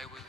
I was...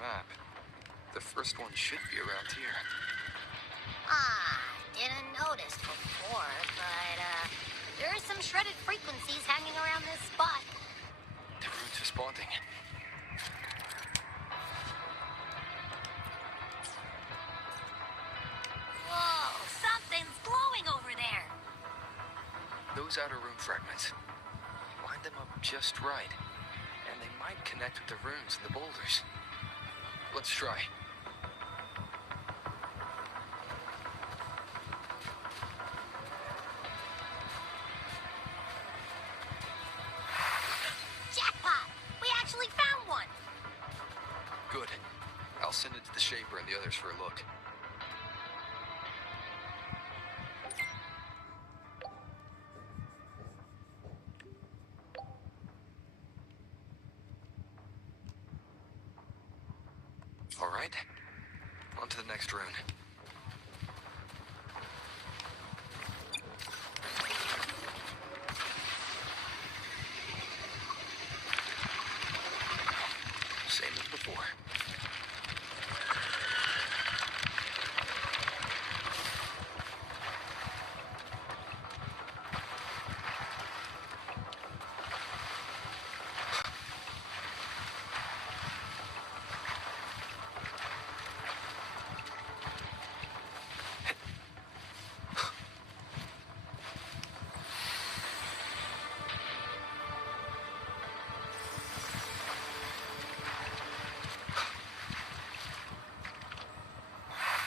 Map. The first one should be around here. Didn't notice before, but, there are some shredded frequencies hanging around this spot. The root's responding. Whoa, something's glowing over there. Those outer room fragments. Line them up just right, and they might connect with the runes and the boulders. Let's try. Jackpot! We actually found one! Good. I'll send it to the Shaper and the others for a look. All right, on to the next rune. Same as before.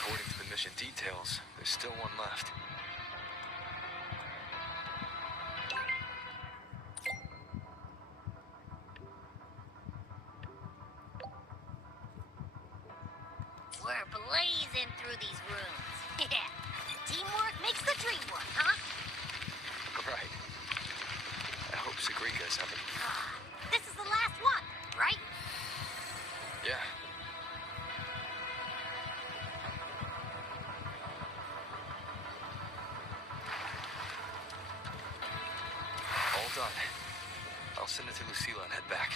According to the mission details, there's still one left. We're blazing through these rooms. Yeah. Teamwork makes the dream work, huh? Right. I hope Sagrika's having... This is the last one, right? Yeah. All done. I'll send it to Lucilla and head back.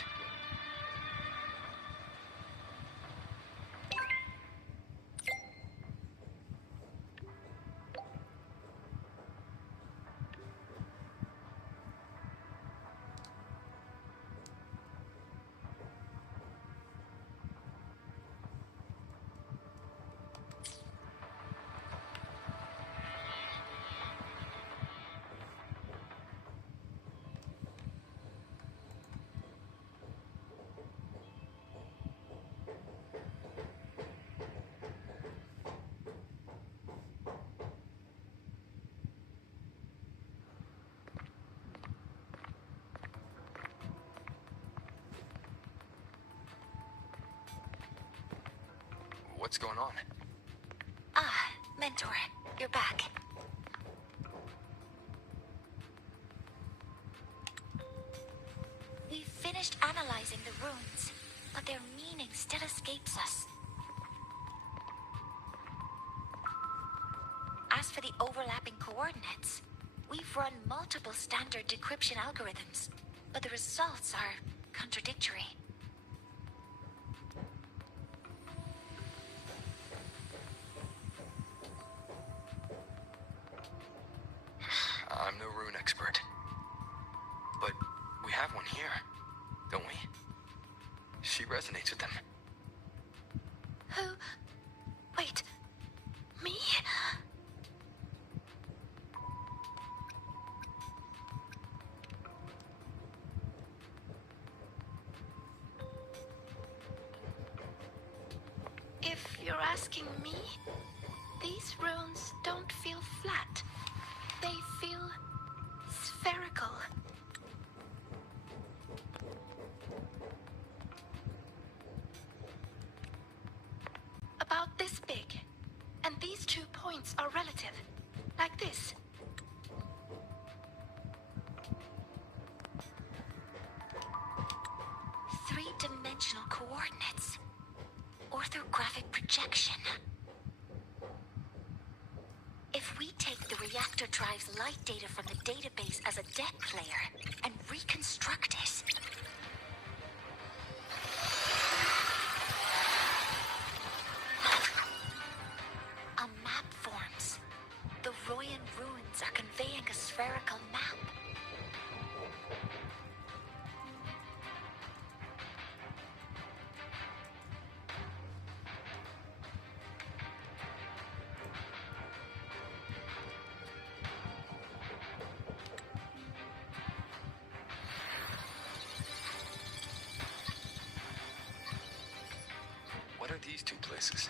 What's going on? Mentor, you're back. We've finished analyzing the runes, but their meaning still escapes us. As for the overlapping coordinates, we've run multiple standard decryption algorithms, but the results are contradictory. I'm no rune expert. But we have one here, don't we? She resonates with them. Who? Wait. Me? If you're asking me, these runes don't feel flat. They feel spherical. About this big. And these 2 points are relative. Like this. Three-dimensional coordinates. Orthographic projection. If we take the reactor drive's light data from the database as a deck player and reconstruct it, a map forms. The Royan ruins are conveying a spherical map. What are these 2 places?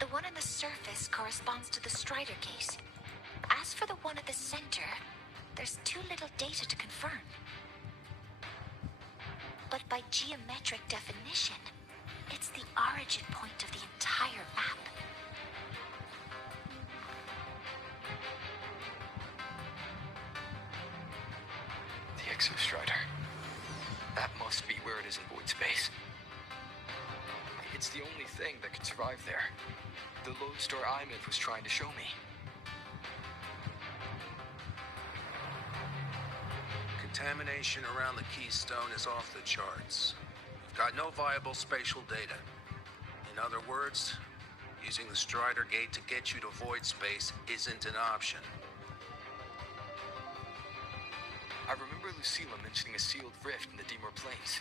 The one on the surface corresponds to the Strider case. As for the one at the center, there's too little data to confirm. But by geometric definition, it's the origin point of the entire map. The Exostrider. That must be where it is in void space. It's the only thing that could survive there. The lodestar I-myth was trying to show me. Contamination around the keystone is off the charts. We've got no viable spatial data. In other words, using the Strider gate to get you to void space isn't an option. I remember Lucilla mentioning a sealed rift in the Dimor Plains.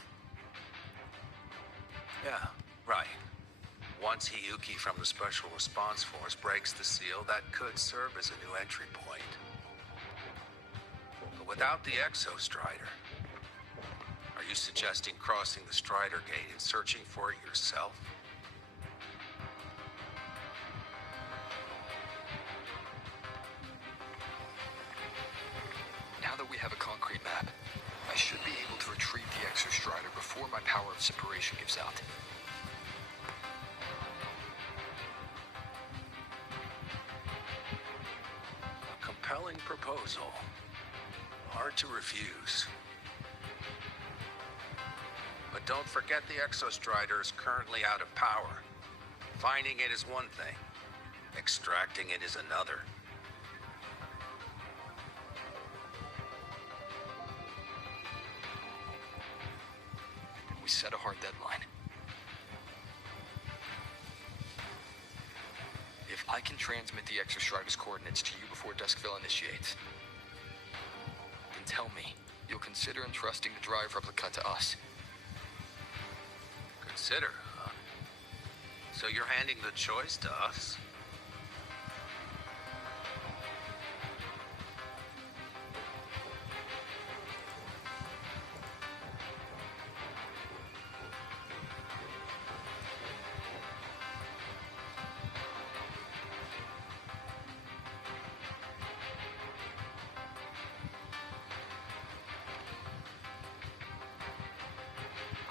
Yeah, right. Once Hiyuki from the Special Response Force breaks the seal, that could serve as a new entry point. But without the Exostrider, are you suggesting crossing the Strider gate and searching for it yourself? Now that we have a concrete map, I should be able to retrieve the Exostrider before my power of separation gives out. A compelling proposal. Hard to refuse. But don't forget the Exostrider is currently out of power. Finding it is one thing. Extracting it is another. We set a hard deadline. If I can transmit the Exostrider's coordinates to you before Duskville initiates, then tell me you'll consider entrusting the drive replica to us. Consider, huh? So you're handing the choice to us?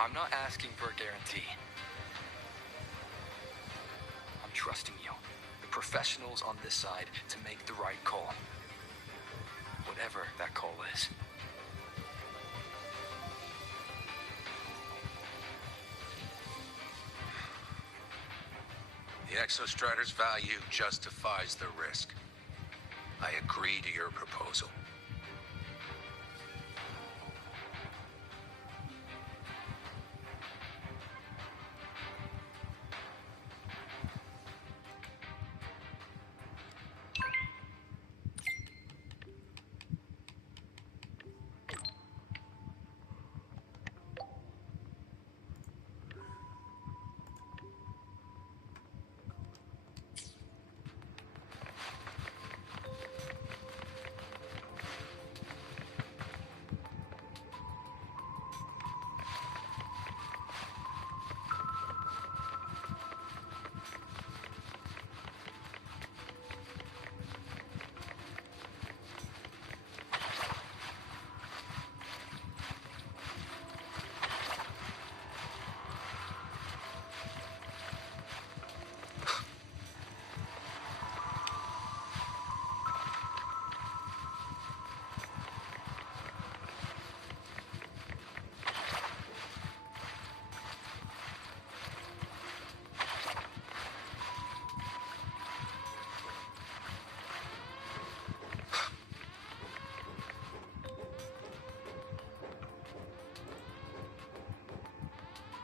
I'm not asking for a guarantee. I'm trusting you, the professionals on this side, to make the right call. Whatever that call is. The Exostrider's value justifies the risk. I agree to your proposal.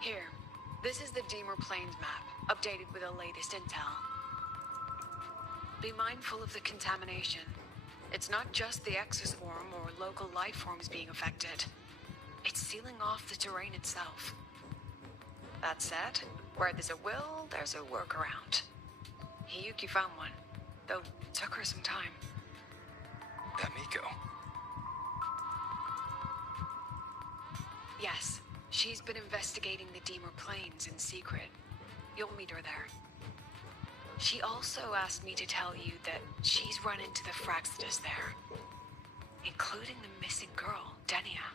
Here, this is the Deemer Plains map, updated with the latest intel. Be mindful of the contamination. It's not just the exoswarm or local life forms being affected. It's sealing off the terrain itself. That said, where there's a will, there's a workaround. Hiyuki found one, though it took her some time. That Miko. Yes, she's been investigating the Deemer Plains in secret. You'll meet her there. She also asked me to tell you that she's run into the Fraxtus there, including the missing girl, Denia.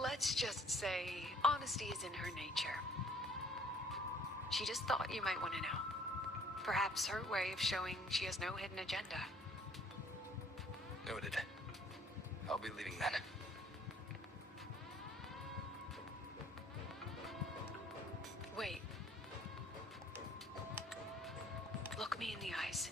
Let's just say honesty is in her nature. She just thought you might want to know. Perhaps her way of showing she has no hidden agenda. Noted. I'll be leaving then. Wait. Look me in the eyes.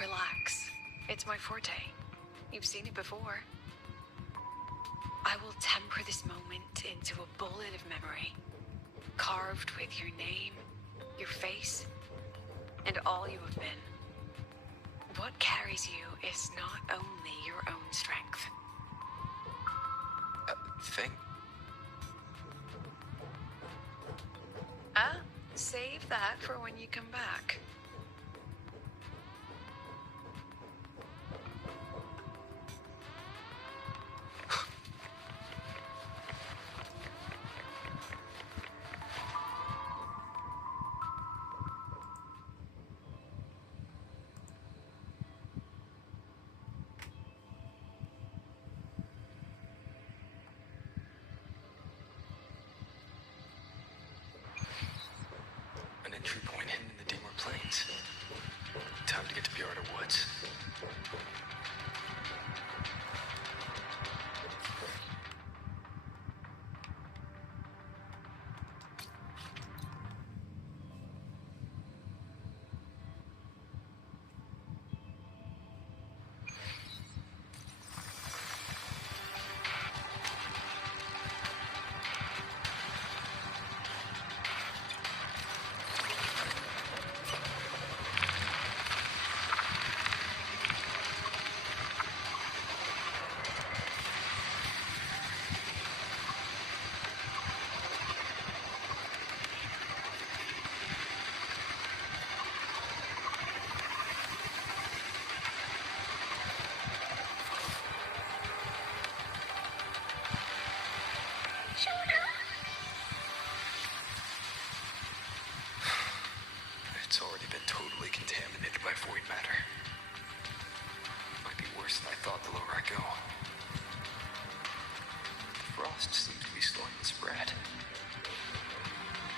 Relax. It's my forte. You've seen it before. I will temper this moment into a bullet of memory, carved with your name, your face, and all you have been. What carries you is not only your own strength. Thing? Save that for when you come back. An entry point hidden in the Deemer Plains. totally contaminated by void matter. Might be worse than I thought the lower I go. The frost seems to be slowing the spread.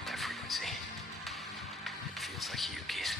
That frequency. It feels like Hiyuki's.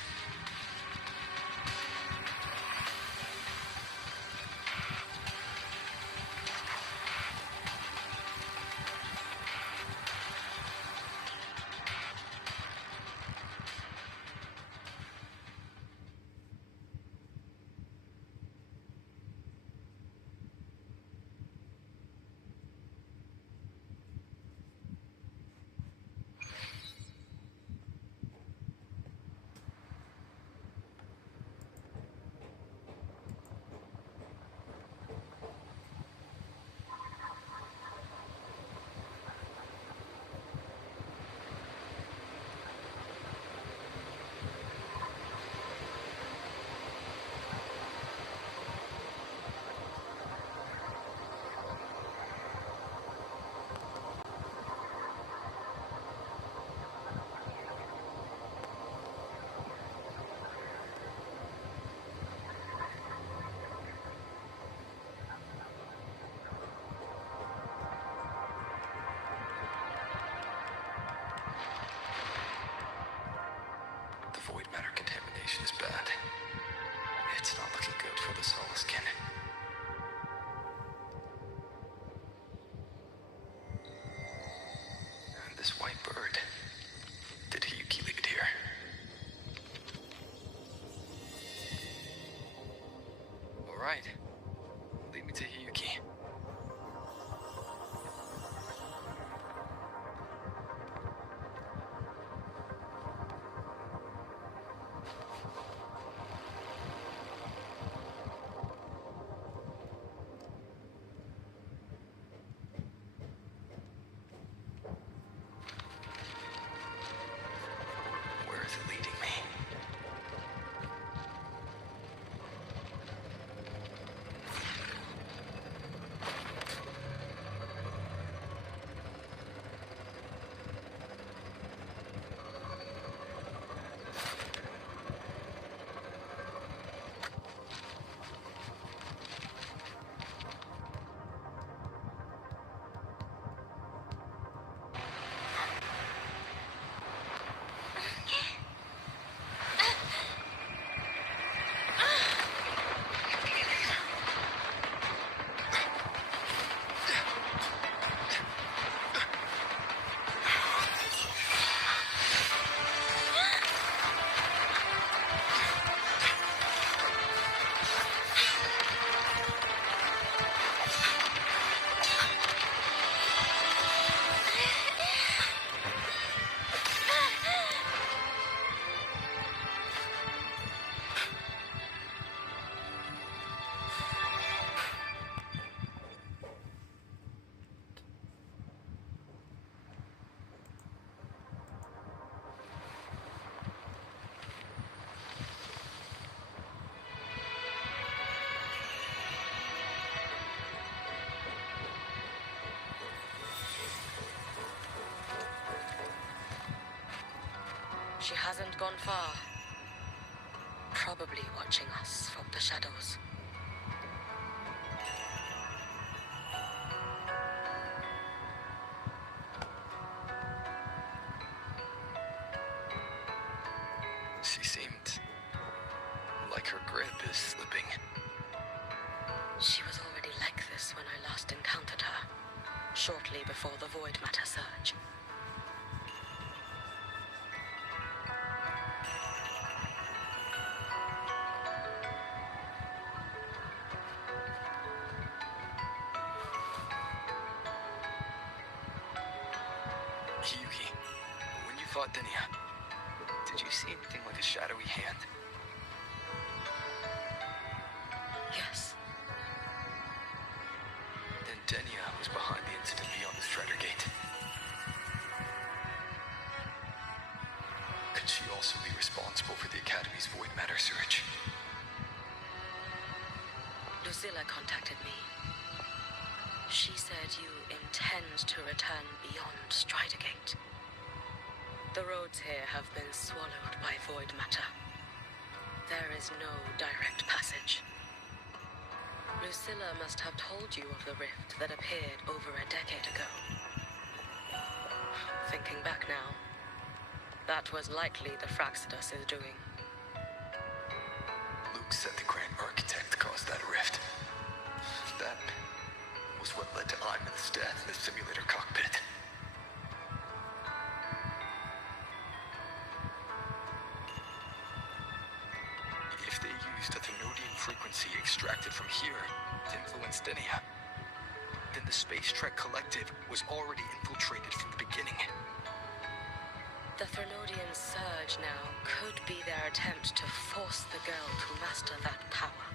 Void matter contamination is bad. It's not looking good for the Solaskin. And this white bird. Did Hiyuki leave it here? Alright. Lead me to Hiyuki. Where is it leading me? She hasn't gone far. Probably watching us from the shadows. She seemed like her grip is slipping. She was already like this when I last encountered her, shortly before the void matter surge. Hiyuki, when you fought Denia, did you see anything like a shadowy hand? Yes. Then Denia was behind the incident beyond the Strider Gate. Could she also be responsible for the Academy's void matter surge? Lucilla contacted me. She said you intend to return beyond Strider Gate. The roads here have been swallowed by void matter. There is no direct passage. Lucilla must have told you of the rift that appeared over a decade ago. Thinking back now, that was likely the Fraxidus is doing. Luke said the Grand Architect caused that rift. That was what led to Iman's death in the simulator cockpit. If they used a Thenodian frequency extracted from here to influence Denia, then the Space Trek Collective was already infiltrated from the beginning. The Thenodian surge now could be their attempt to force the girl to master that power.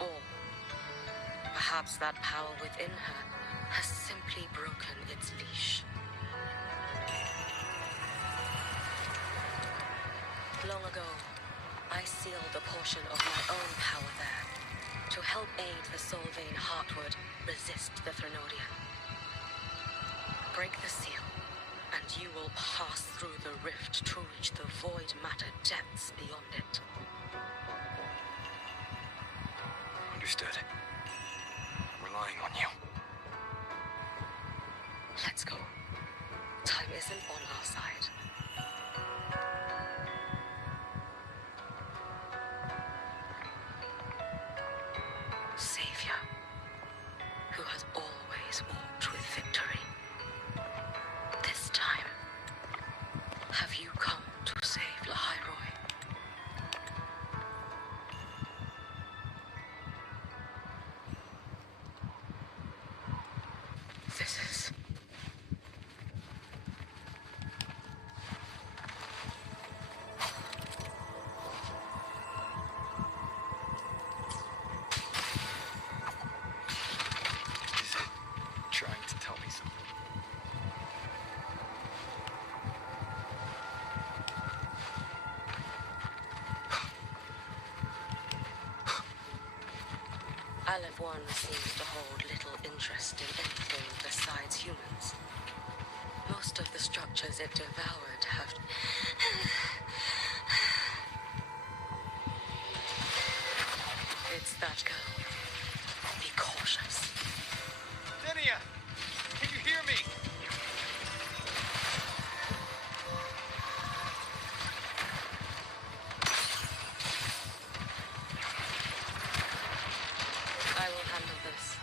Or perhaps that power within her has simply broken its leash. Long ago, I sealed a portion of my own power there to help aid the Solvane Heartwood resist the Thenodian. Break the seal, and you will pass through the rift to reach the void matter depths beyond it. Understood. I'm relying on you. Let's go. Time isn't on our side. Savior, who has always walked with victory. This time, have you come to save Lahairoi? This is... Is it trying to tell me something? Aleph One seems to hold little interest in anything besides humans. Most of the structures it devoured have... It's that girl. Be cautious. Denia! Can you hear me? I will handle this.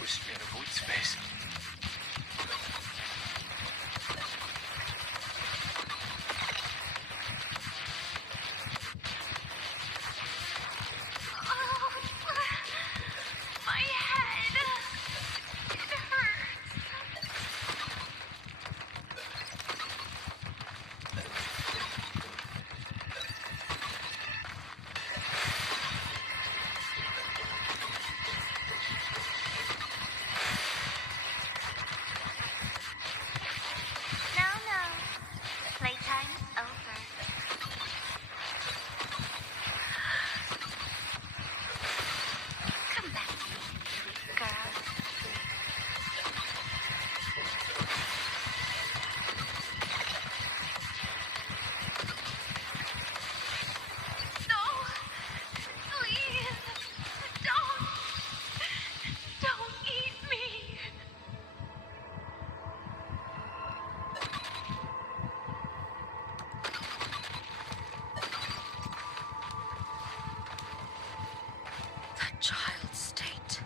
pushed me in a void space. My head. It hurts. No. Playtime's over. Come back to me, sweet girl. No! Please! Don't eat me! That child's state.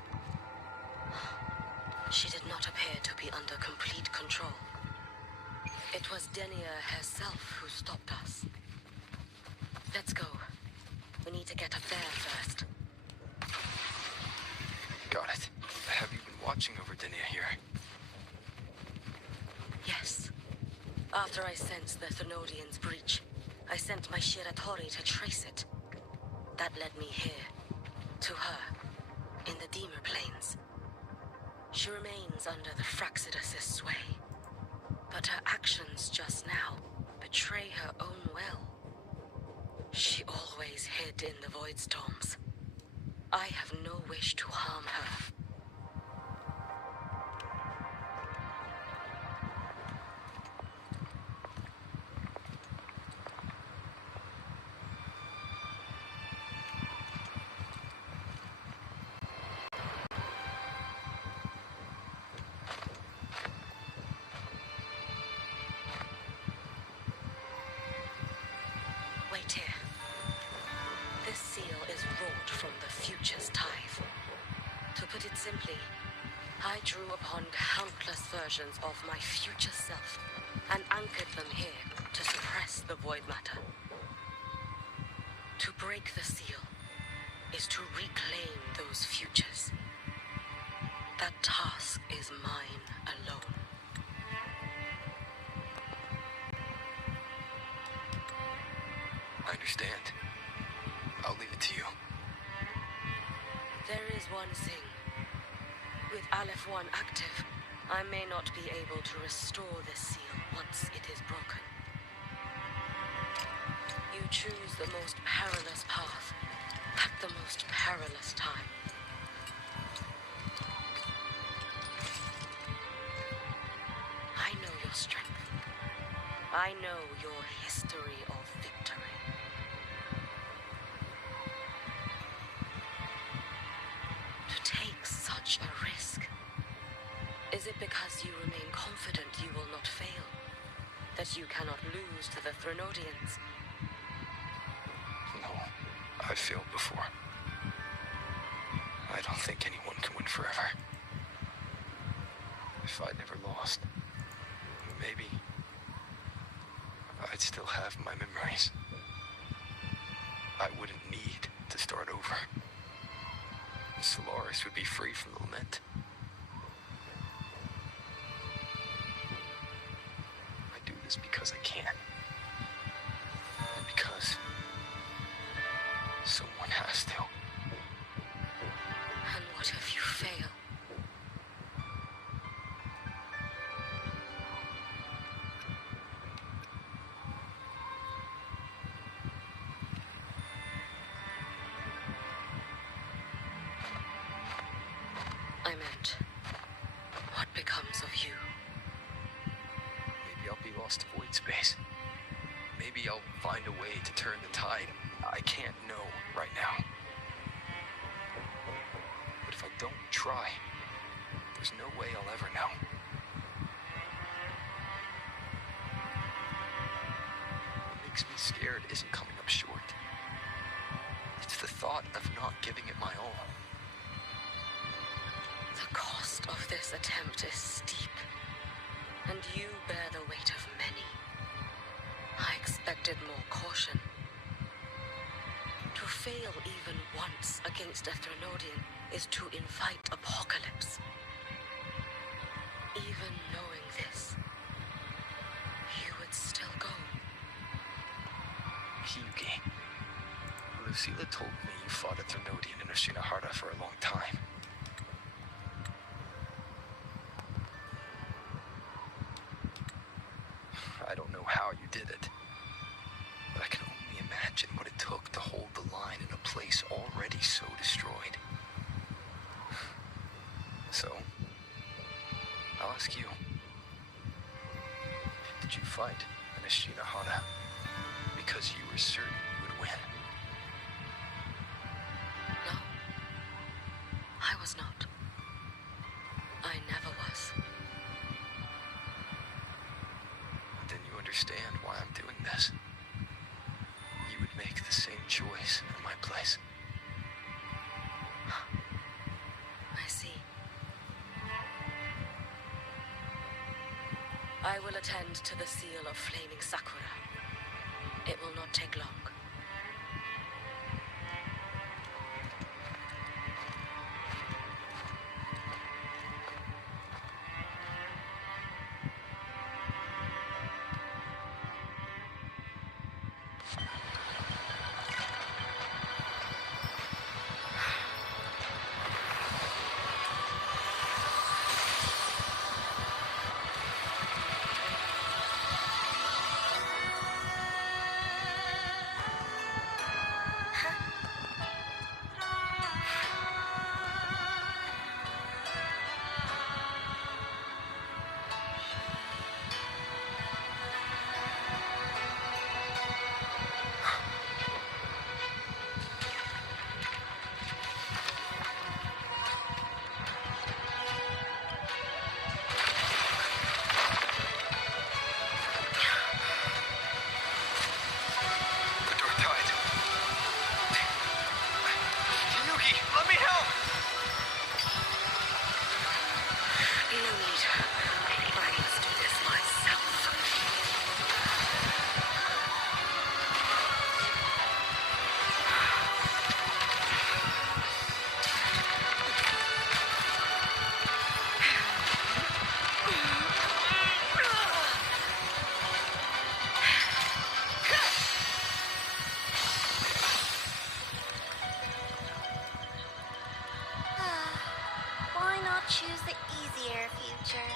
She did not appear to be under complete control. It was Denia herself who stopped us. Let's go. We need to get up there first. Got it. Have you been watching over Denia here? Yes. After I sensed the Thenodian's breach, I sent my Shiratori to trace it. That led me here, to her, in the Deemer Plains. She remains under the Fraxidus' sway, but her actions just now betray her own will. She always hid in the Void Storms. I have no wish to harm her. Wait here. This seal is wrought from the future's tithe. To put it simply, I drew upon countless versions of my future self and anchored them here to suppress the void matter. To break the seal is to reclaim those futures. That task is mine alone. I understand. I'll leave it to you. There is one thing. With Aleph 1 active, I may not be able to restore this seal once it is broken. You choose the most perilous path at the most perilous time. I know your strength. I know your history of victory. To take such a risk? Is it because you remain confident you will not fail? That you cannot lose to the Thenodians? No, I've failed before. I don't think anyone can win forever. If I'd never lost, maybe I'd still have my memories. I wouldn't need to start over. Solaris would be free from the lament. I do this because I can. And because someone has to. And what if you fail? I meant, what becomes of you? Maybe I'll be lost to void space. Maybe I'll find a way to turn the tide. I can't know right now. But if I don't try, there's no way I'll ever know. What makes me scared isn't coming up short. It's the thought of not giving it my all. The cost This attempt is steep, and you bear the weight of many. I expected more caution. To fail even once against a Threnodian is to invite apocalypse. Even knowing this, you would still go. Hyugi, Lucilla told me you fought a Threnodian in Ashinaharta for a long time. I don't know how you did it, but I can only imagine what it took to hold the line in a place already so destroyed. So, I'll ask you. Did you fight in Ashinaharta because you were certain you would win? No, I was not. I never was. Then you understand why I'm doing this. You would make the same choice in my place. I see. I will attend to the seal of Flaming Sakura. It will not take long. The door died. Hyugi, let me help! No need. I must do this myself. Why not choose the easier future?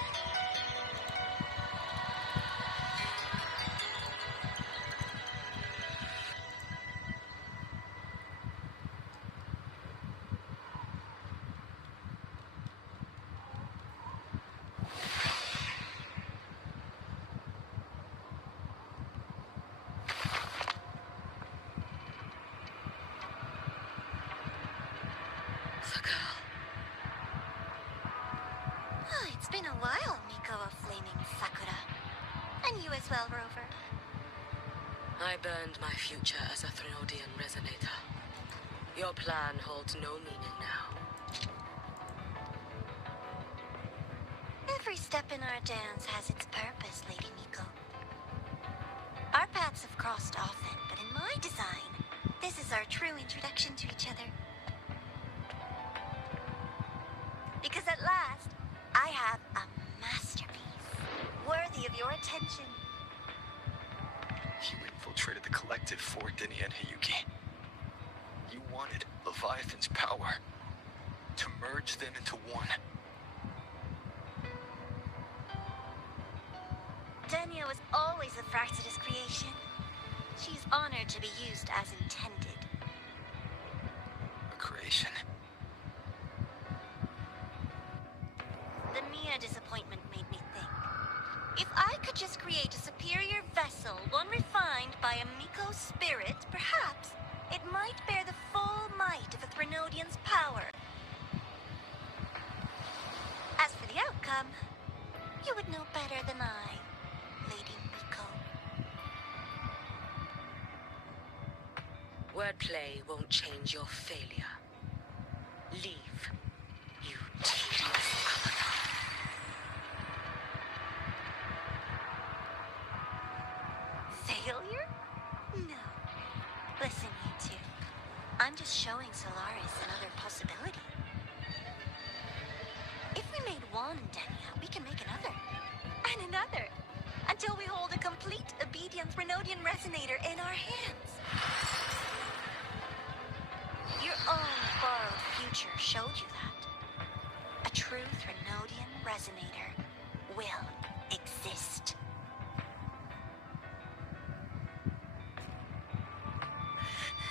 The girl. Oh, it's been a while, Miko of Flaming Sakura. And you as well, Rover. I burned my future as a Threnodian resonator. Your plan holds no meaning now. Every step in our dance has its purpose, Lady Miko. Our paths have crossed often, but in my design, this is our true introduction to each other. Because at last, I have a masterpiece, worthy of your attention. You infiltrated the collective for Dini and Hyugi. You wanted Leviathan's power to merge them into one. Denia was always a Thrasydus creation. She's honored to be used as intended. A creation. The Nia disappointment made me think. If I could just create a superior vessel, one refined by a Miko spirit, perhaps it might bear the full might of a Threnodian's power. As for the outcome, you would know better than I, Lady Miko. Wordplay won't change your failure. Leave, you tedious avatar. one, Denia, we can make another. And another. Until we hold a complete obedience Renodian resonator in our hands. Your own borrowed future showed you that. A true Renodian resonator will exist.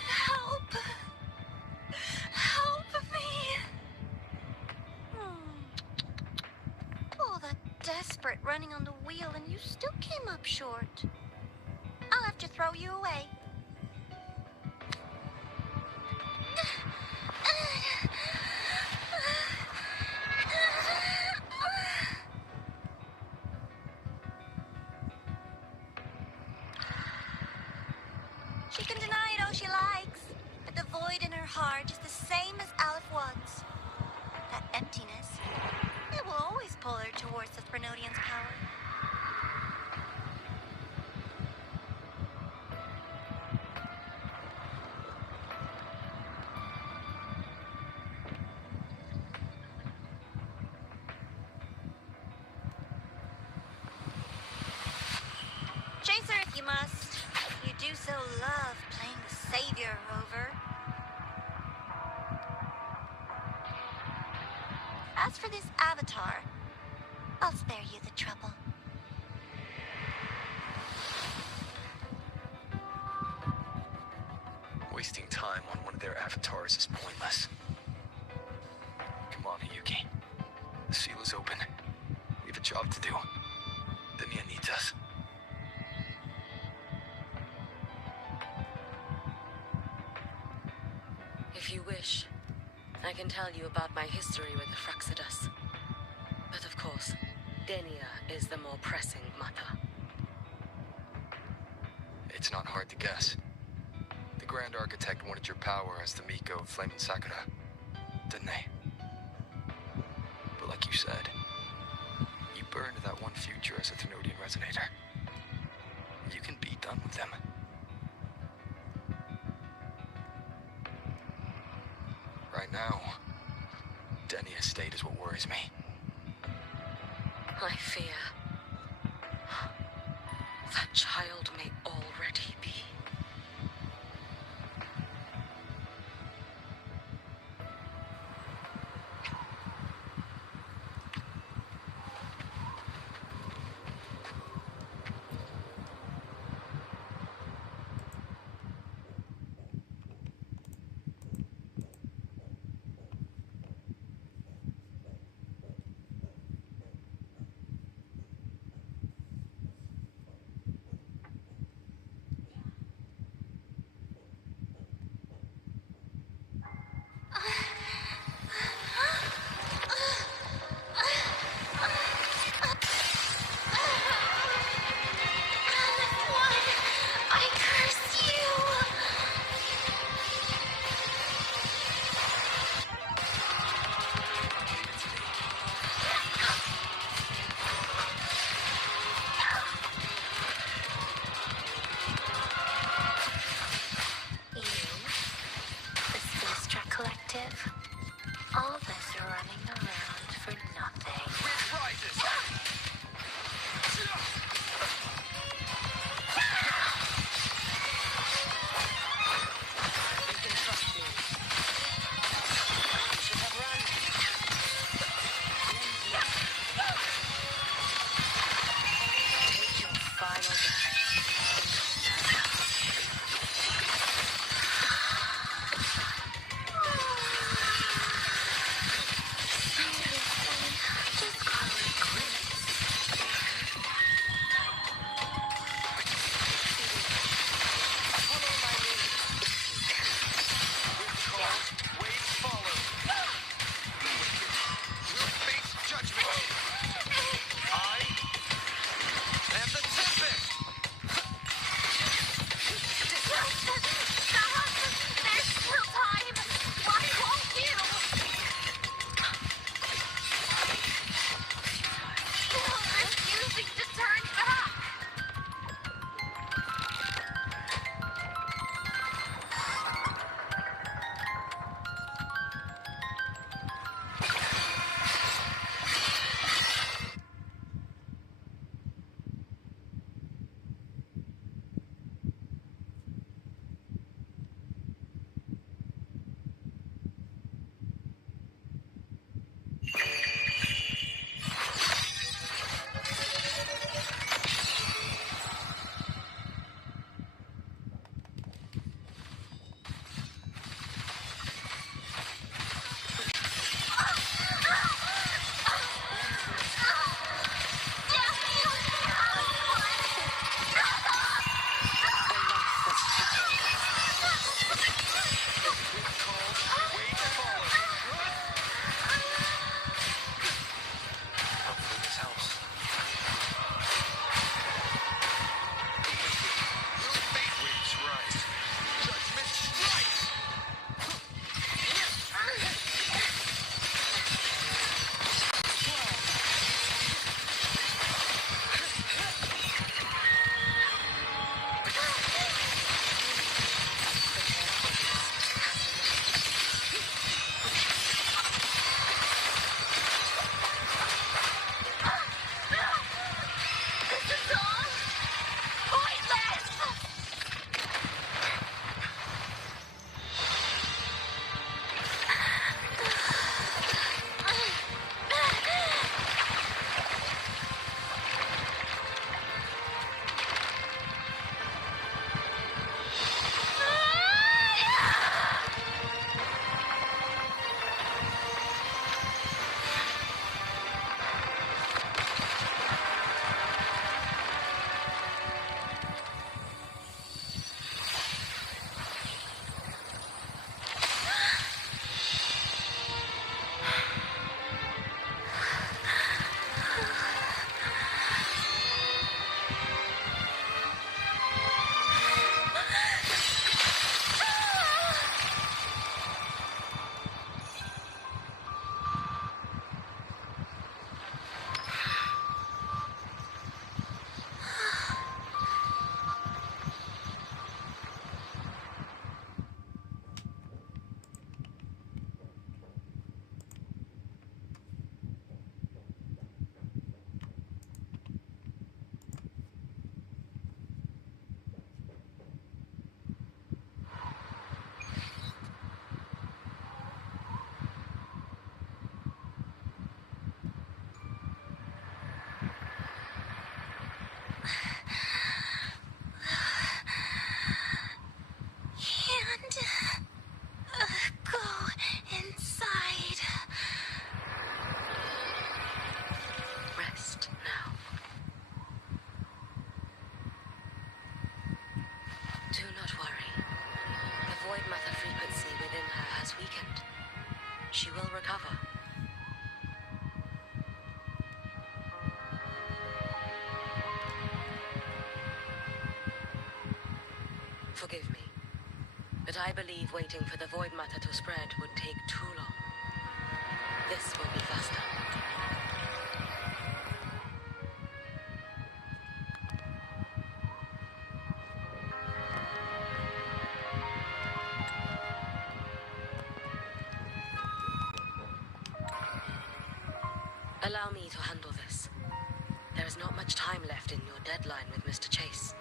Help! Help me! All that desperate running on the wheel and you still came up short. I'll have to throw you away. She can deny it all she likes, but the void in her heart is the same as Aleph was. That emptiness, it will always pull her towards the Threnodian's power. Chase her if you must. You do so love playing the savior, Rover. As for this avatar, I'll spare you the trouble. Wasting time on one of their avatars is pointless. Come on, Yuki. The seal is open. We have a job to do. Denia needs us. If you wish, I can tell you about my history with the Fraxidus. But of course, Denia is the more pressing matter. It's not hard to guess. The Grand Architect wanted your power as the Miko of Flame and Sakura, didn't they? But like you said, you burned that one future as a Thenodian resonator. You can be done with them. Right now, Denia's state is what worries me. I fear that child may already be. Can't go inside. Rest now. Do not worry. The void matter frequency within her has weakened. She will recover. Forgive me, but I believe waiting for the void matter to spread would take too long. This will be faster. Allow me to handle this. There is not much time left in your deadline with Mr. Chase.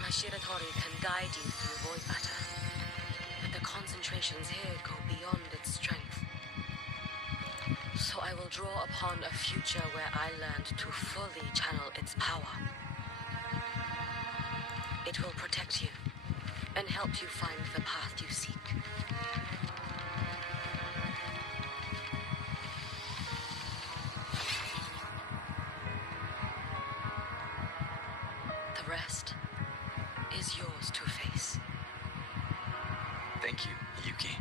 My Shiratori can guide you through void matter, but the concentrations here go beyond its strength. So I will draw upon a future where I learned to fully channel its power. It will protect you and help you find the path you seek. The rest is yours to face. Thank you, Yuki.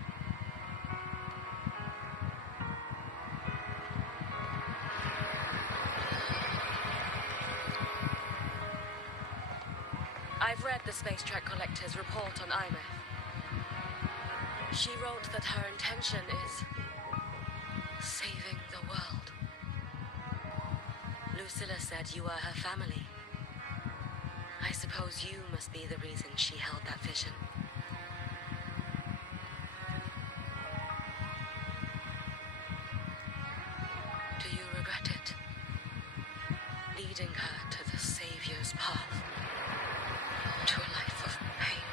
I've read the Space Trek Collector's report on IMF. She wrote that her intention is saving the world. Lucilla said you are her family. I suppose you must be the reason she held that vision. Do you regret it? Leading her to the Savior's path? To a life of pain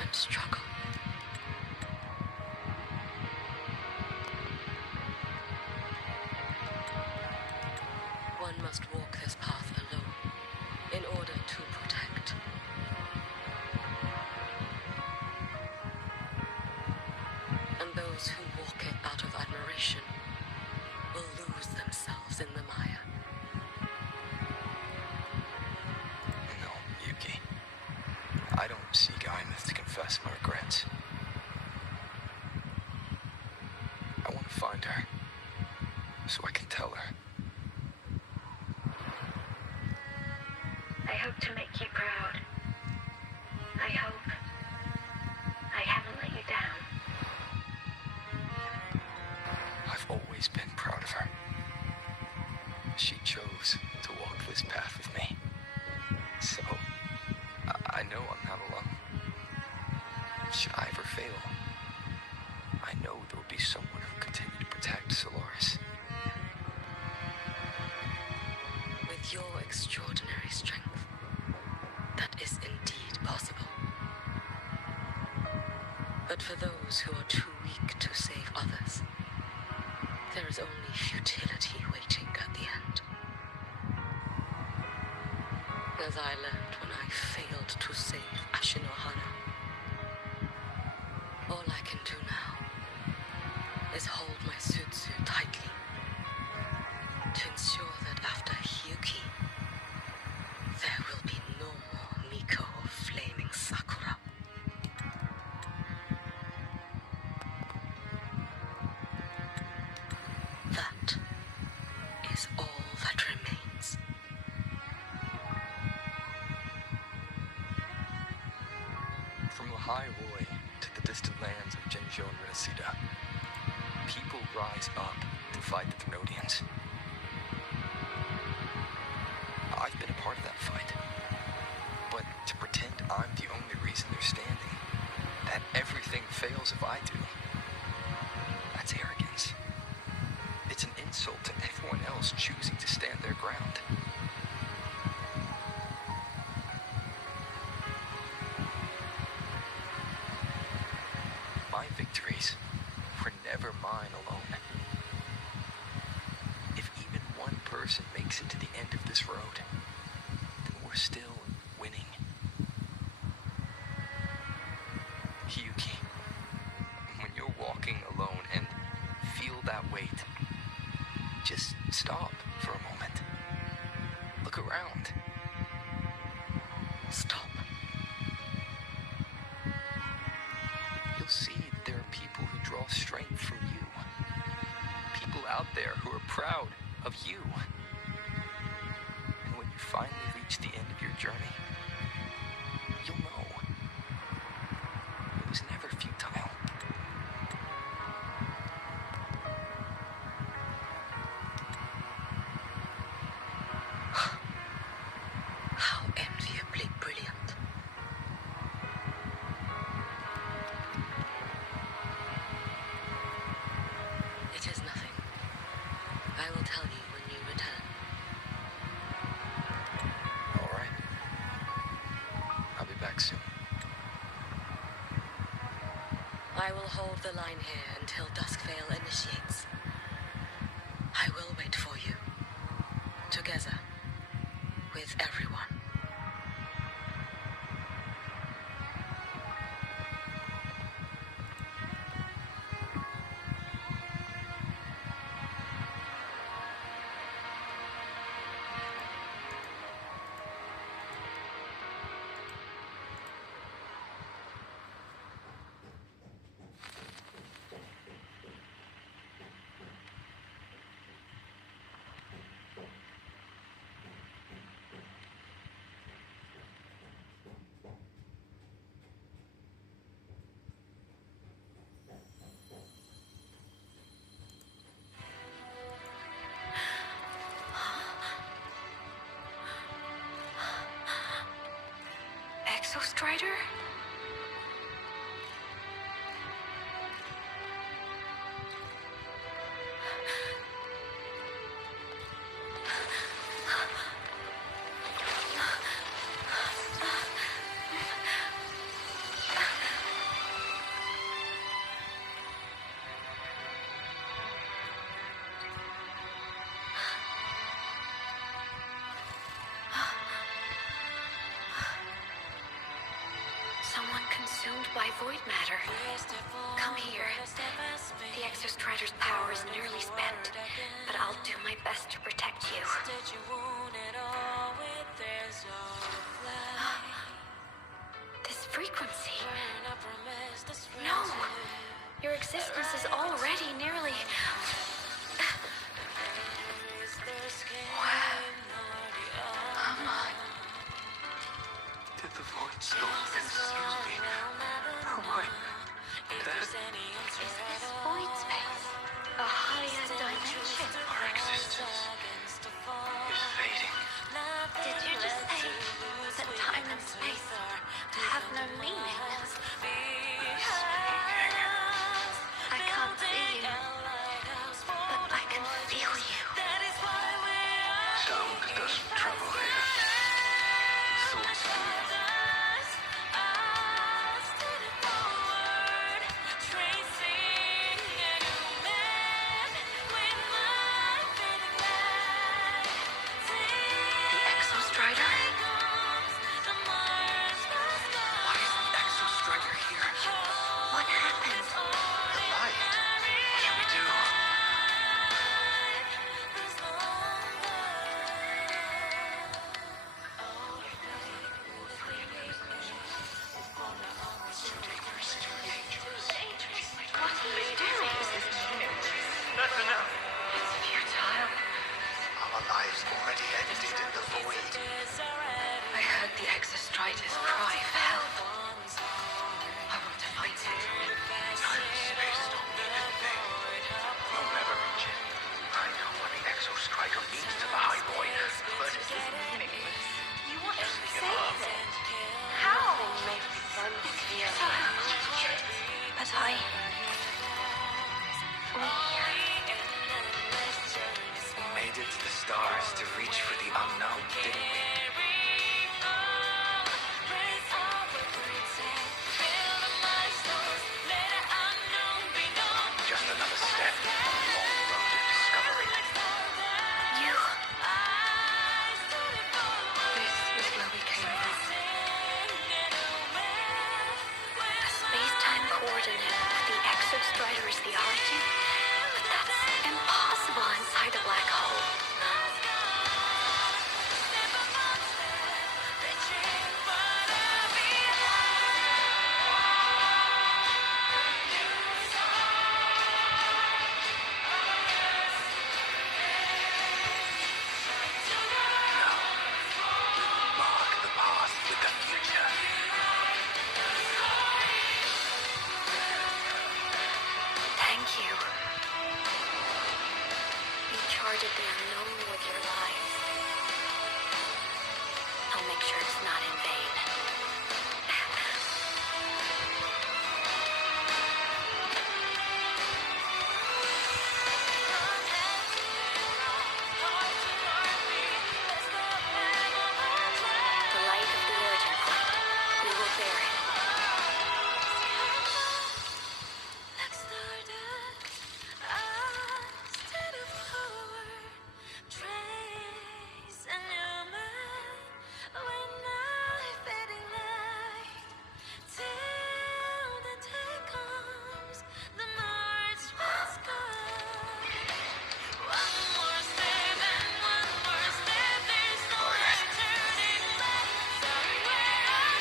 and struggle. One must walk this path alone in order to protect. And those who walk it out of admiration will lose themselves in the mire. No, Yuki. I don't seek Imeth to confess my regrets. I want to find her, so I can tell her. I hope to make you proud. I hope I haven't let you down. I've always been proud of her. She chose to walk this path with me. So, I know I'm not alone. Should I ever fail, I know there will be someone who will continue to protect Solaris. With your extraordinary strength, that is indeed possible. But for those who are too weak to save others, there is only futility waiting at the end. As I learned when I failed to save Ashinohana. All I can do now is hold my Sutsu tightly to ensure that after Hyuki, there will be no more Miko of flaming Sakura. That is all that remains. From Lahai Roy to the distant lands of Genjo and Renacida, people rise up to fight the Thermodians. I've been a part of that fight. But to pretend I'm the only reason they're standing, that everything fails if I do, that's arrogance. It's an insult to everyone else choosing to stand their ground. makes it to the end of this road, then we're still winning. Yuki, when you're walking alone and feel that weight, just stop for a moment. Look around. Stop. You'll see that there are people who draw strength from you. People out there who are proud of you. And when you finally reach the end of your journey, you'll know it was never futile. How enviably brilliant. It is nothing. I will tell you when you return. All right. I'll be back soon. I will hold the line here until Duskvale initiates. I will wait for you. Together. With everyone. Exostrider? Someone consumed by void matter. Come here. The Exostrider's power is nearly spent, but I'll do my best to protect you. This frequency. No! Your existence is already nearly... Where am I? Did the void storm consume me? Oh my... That... Is this void space a higher dimension? Our existence is fading. Did you just say that time and space have no meaning? I can't see you, but I can feel you. Sound doesn't travel here. Thoughts do. The Exostrider? Why is the Exostrider here? What happened? The light. What shall we do? What are you doing? That's enough. It's futile. Our lives already ended in the void. I heard the Exostrider's cry for help. I want to find it. Time and space don't mean anything. We'll never reach it. I know what the Exostrider means to the High Boy, but it is meaningless. You want to Just give save up. it? How? It's futile. But I... We made it to the stars to reach for the unknown, didn't we? Just another step on the long road of discovery. You Strider is the origin, but that's impossible inside a black hole. Mark the path with the future. Thank you. You charted the unknown with your life. I'll make sure it's not in vain. The light of the origin point. We will bear it.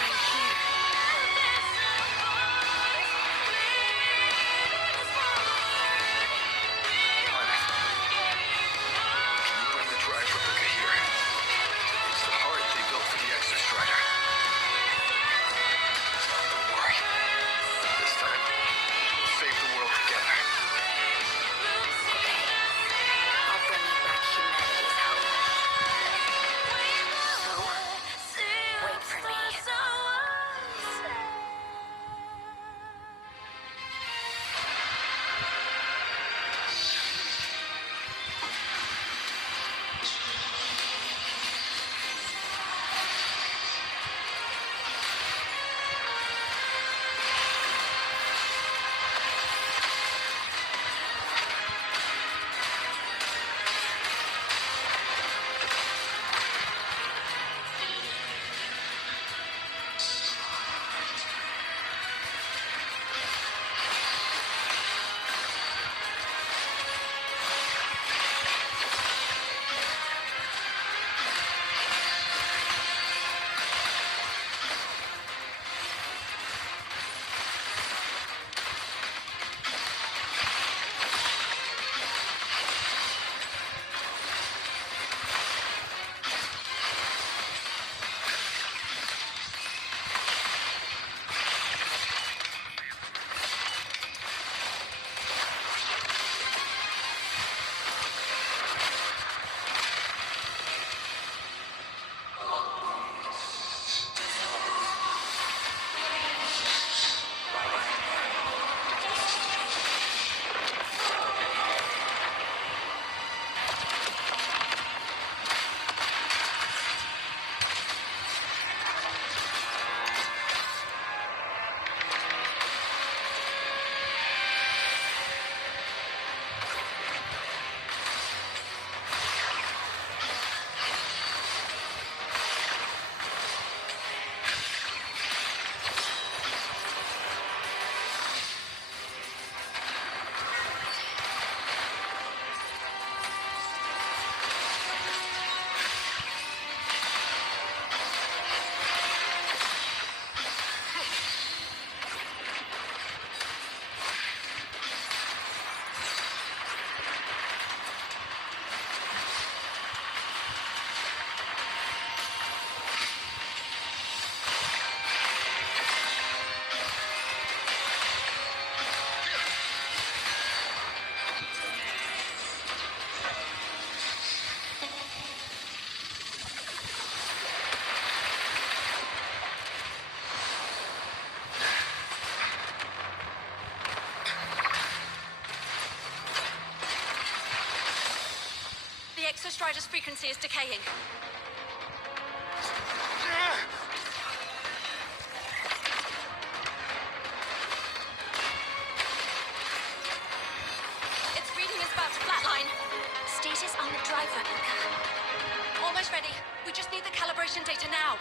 I'm here. Can you bring the drive replica here? It's the heart they built for the Exostrider. Don't worry. This time, we'll save the world together. Okay. I'll bring you back humanity's hope. So, wait for me. Exostrider's frequency is decaying. Its reading is about to flatline. Status on the drive replica. Almost ready. We just need the calibration data now.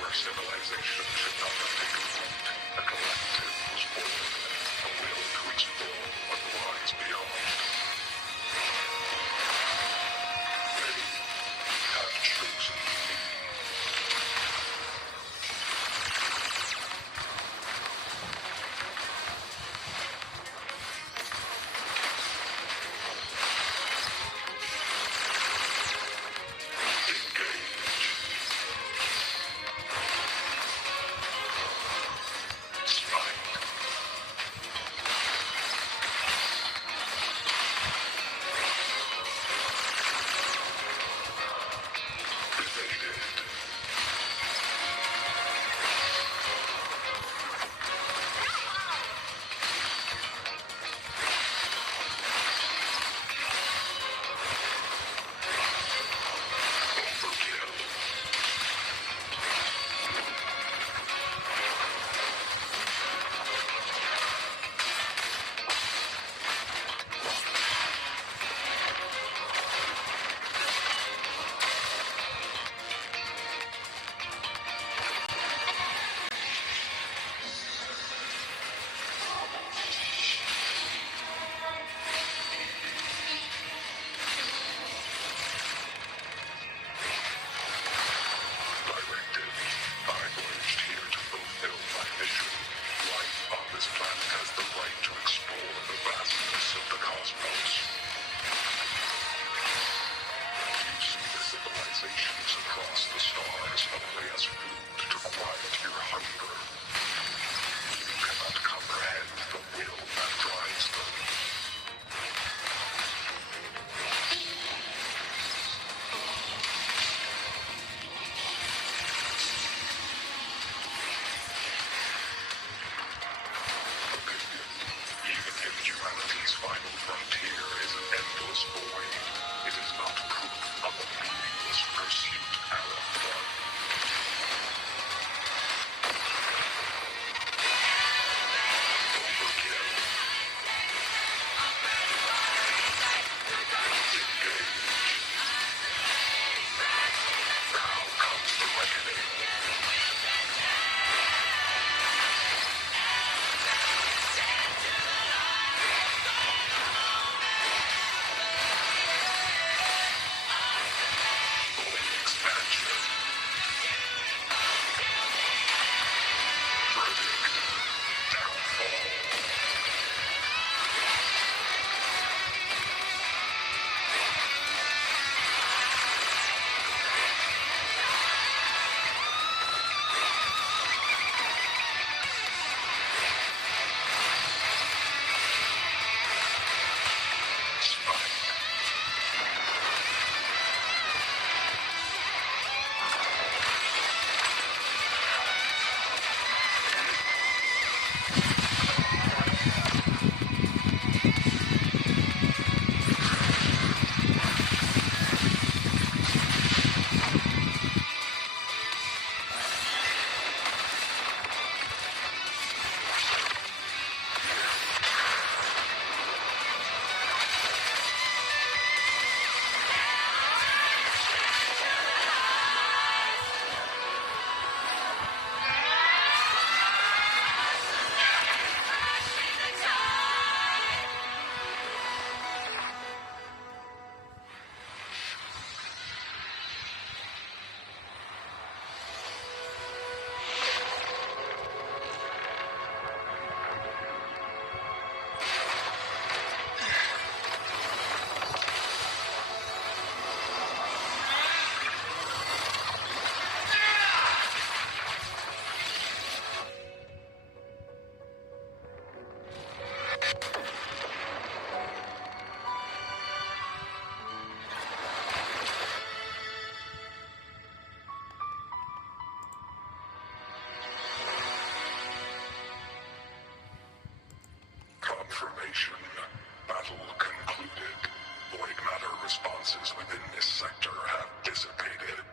where civilization should not have taken root, a collective was born, a will to explore what lies beyond. They have chosen me. Across the stars only as food to quiet your hunger. You cannot comprehend the will that drives them. Opinion, even if humanity's final frontier is an endless void, it is not proof of a meaningless pursuit. Confirmation. Battle concluded. Void matter responses within this sector have dissipated.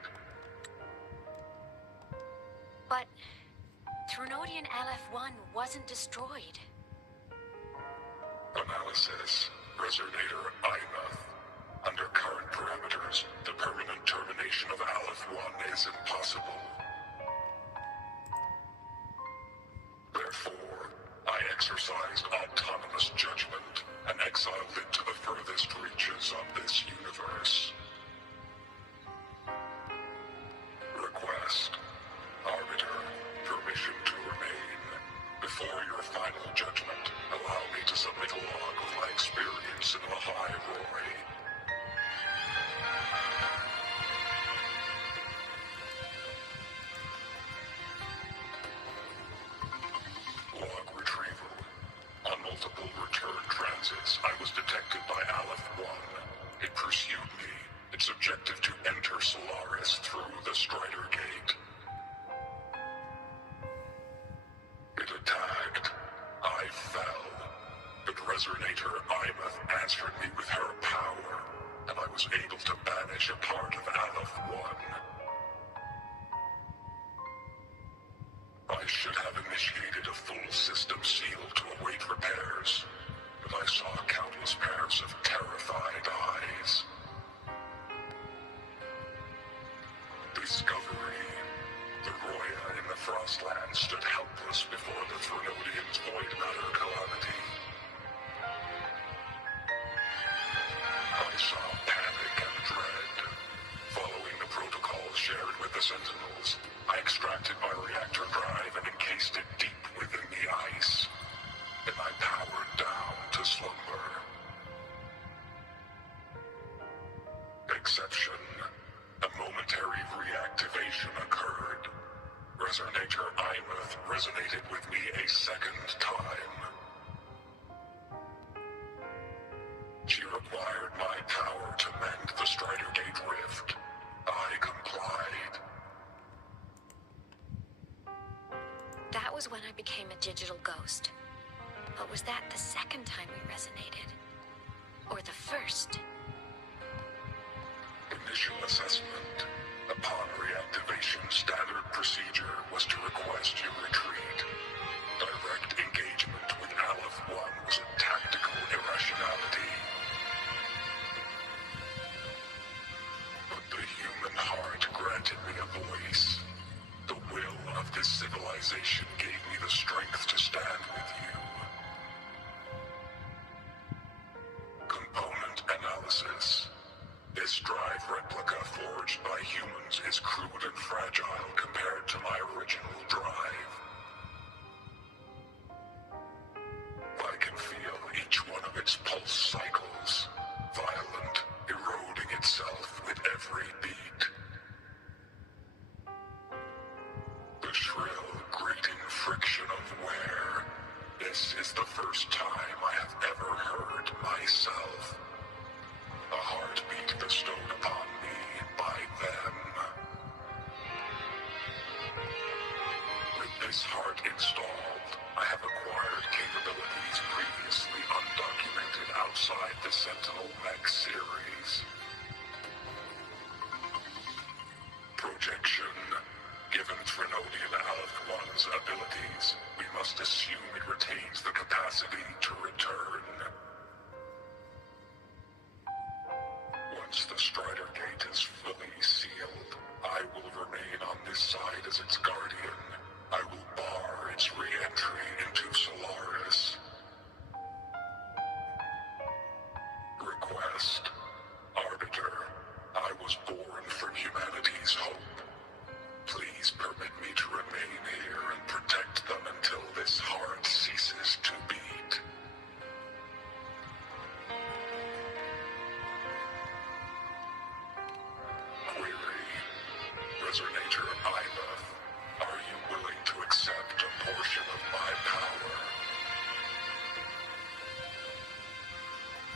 But Thrunodian LF-1 wasn't destroyed. Analysis. Resonator IMAF. Under current parameters, the permanent termination of LF-1 is impossible. enter Solaris through the Strider Gate. It attacked. I fell. But Resonator Imath answered me with her power, and I was able to banish a part of Aleph 1. I should have initiated a full system seal to await repairs, but I saw countless pairs of terrified eyes. Discovery. The Roya in the Frostland stood helpless before the Threnodian's void matter calamity. I saw panic and dread. Following the protocols shared with the Sentinels, I extracted my reactor drive and encased it deep within the ice. Then I powered down to slumber. Exception. A momentary reactivation occurred. Resonator Imath resonated with me a second time. She required my power to mend the Strider Gate rift. I complied. That was when I became a digital ghost. But was that the second time we resonated? Or the first? Initial assessment. Upon reactivation, standard procedure was to request you retreat. Direct engagement with Aleph 1 was a tactical irrationality. But the human heart granted me a voice. The will of this civilization gave me the strength to stand with you. Component analysis. This drive replica forged by humans is crude and fragile compared to my original drive. I can feel each one of its pulse cycles, violent, eroding itself with every beat. The shrill, grating friction of wear. This is the first time I have ever heard myself. A heartbeat bestowed upon me by them. With this heart installed, I have acquired capabilities previously undocumented outside the Sentinel Mech series. Projection. Given Threnodian Aleph 1's abilities, we must assume it retains the capacity to return. Once the Strider Gate is fully sealed, I will remain on this side as its guardian. I will bar its re-entry into Solaris. Request. Arbiter, I was born from humanity's hope. Please permit me to remain here and protect them until this heart ceases to beat. Query. Resonator Imath, are you willing to accept a portion of my power?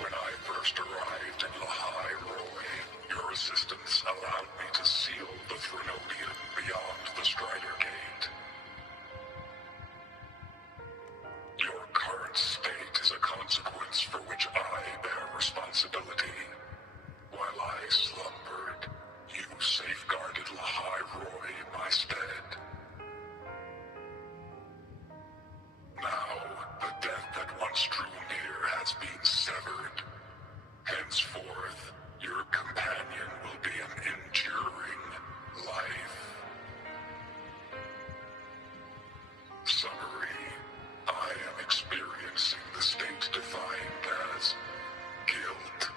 When I first arrived in Lahai Roy, your assistance allowed me to seal the Threnodian beyond the Strider Gate. Your current state is a consequence for which I bear responsibility. While I slumbered, you safeguarded Lahai Roy in my stead. Now, the death that once drew near has been severed. Henceforth, your companion will be an enduring life. Summary. I am experiencing the state defined as guilt.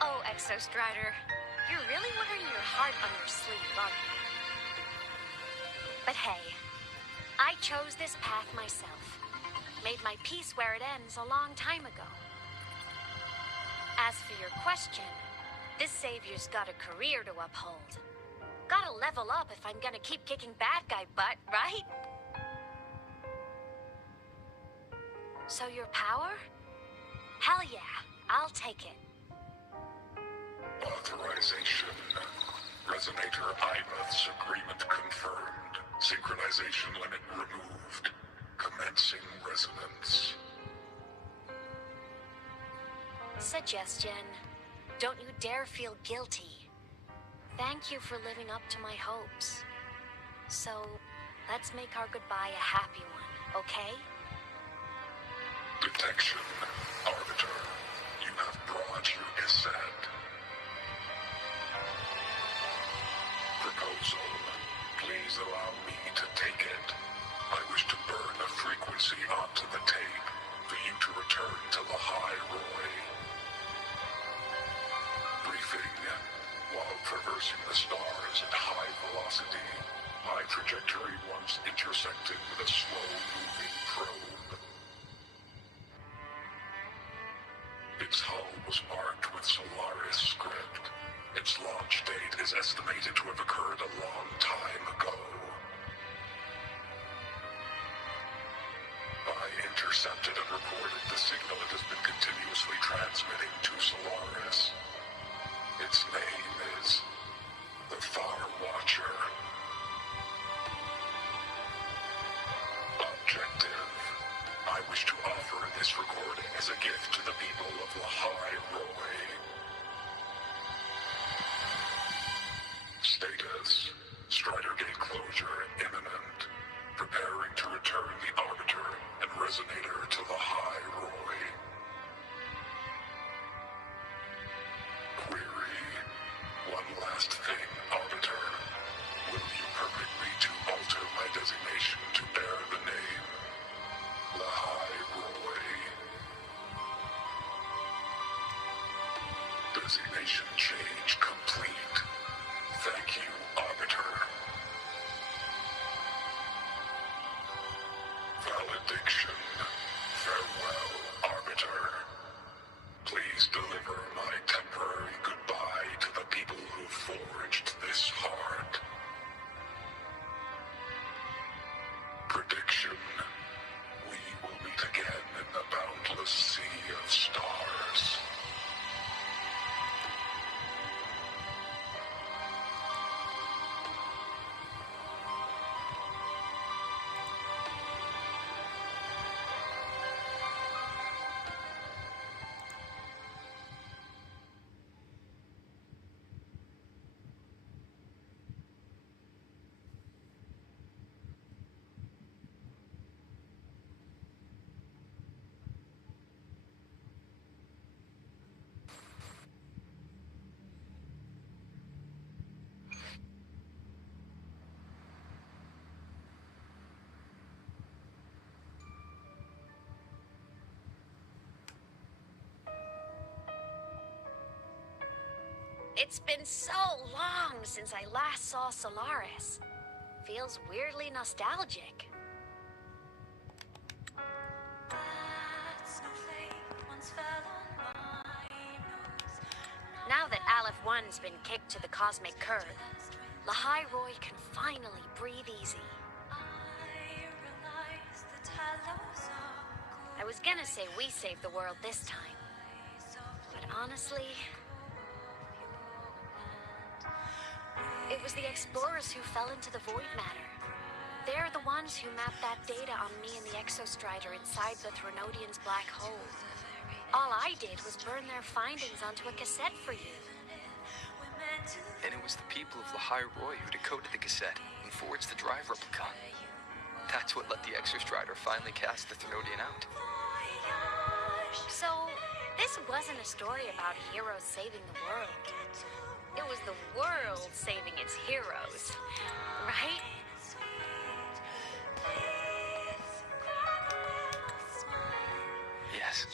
Oh, Exostrider, you're really wearing your heart on your sleeve, aren't you? But hey, I chose this path myself. Made my peace where it ends a long time ago. As for your question, this savior's got a career to uphold. Gotta level up if I'm gonna keep kicking bad guy butt, right? So your power? Hell yeah, I'll take it. Authorization. Resonator IMAT's agreement confirmed. Synchronization limit removed. Commencing resonance. Suggestion. Don't you dare feel guilty. Thank you for living up to my hopes. So, let's make our goodbye a happy one, okay? Detection. Arbiter, you have brought your cassette. Proposal. Please allow me to take it. I wish to burn a frequency onto the tape for you to return to the High Roy. Briefing. While traversing the stars at high velocity, my trajectory once intersected with a slow-moving probe. Its hull was marked with Solaris script. Its launch date is estimated to have occurred a long time ago. I intercepted and recorded the signal it has been continuously transmitting to Solaris. Its name is the Far Watcher. Objective. I wish to offer this recording as a gift to the people of the High Roy. Status. Strider Gate closure imminent. Preparing to return the Arbiter and Resonator to the High Roy. Query. One last thing, Arbiter. Will you permit me to alter my designation to bear the name the High Roy? Designation change complete. Thank you, Arbiter. Valediction. Farewell, Arbiter. Please deliver my temporary goodbye to the people who forged this heart. Prediction. We will meet again in the boundless sea of stars. It's been so long since I last saw Solaris. Feels weirdly nostalgic. Now that Aleph 1's been kicked to the cosmic curb, the High Roy can finally breathe easy. I was gonna say we saved the world this time, but honestly, it was the explorers who fell into the void matter. They're the ones who mapped that data on me and the Exostrider inside the Threnodian's black hole. All I did was burn their findings onto a cassette for you. And it was the people of the High Roy who decoded the cassette and forged the drive replicon. That's what let the Exostrider finally cast the Threnodian out. So, this wasn't a story about heroes saving the world. It was the world saving its heroes, right? Yes.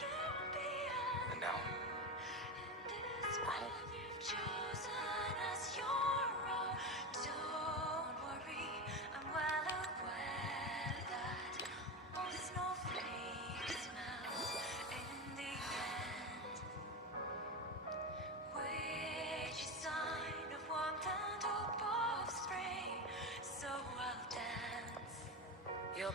And now, we're home. Your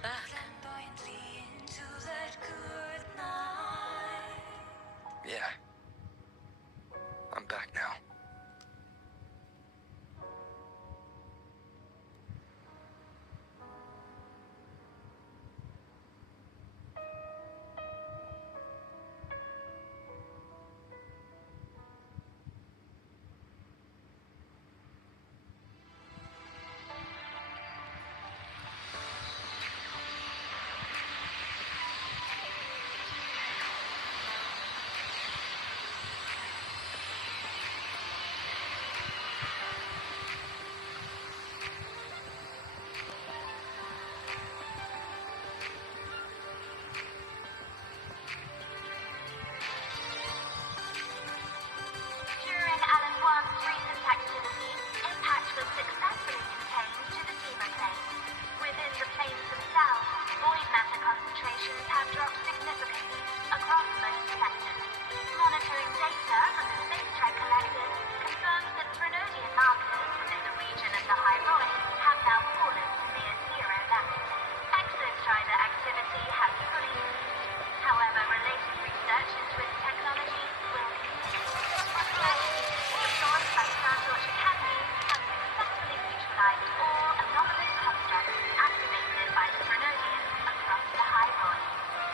data from the space trek collectors confirms that Frenodian markers within the region of the Hyrule have now fallen to near zero levels. Exostrider activity has fully ceased. However, related research into its technology will continue. Requests launched by Startorch Academy have successfully neutralized all anomalous constructs activated by the Frenodians across the Hyrule.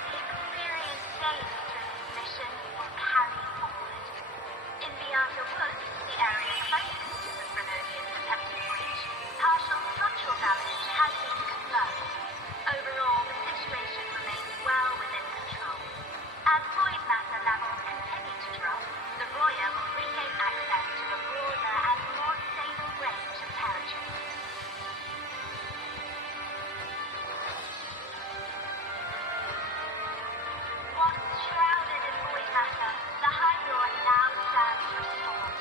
The experience gained through this mission will carry forward. In the Outer Woods, the area closest to the Frenodians' attempted breach, partial structural damage has been confirmed. Overall, the situation remains well within control. As void matter levels continue to drop, the Roya will regain access to a broader and more stable range of territory. Once shrouded in void matter, the Hyrule now stands restored.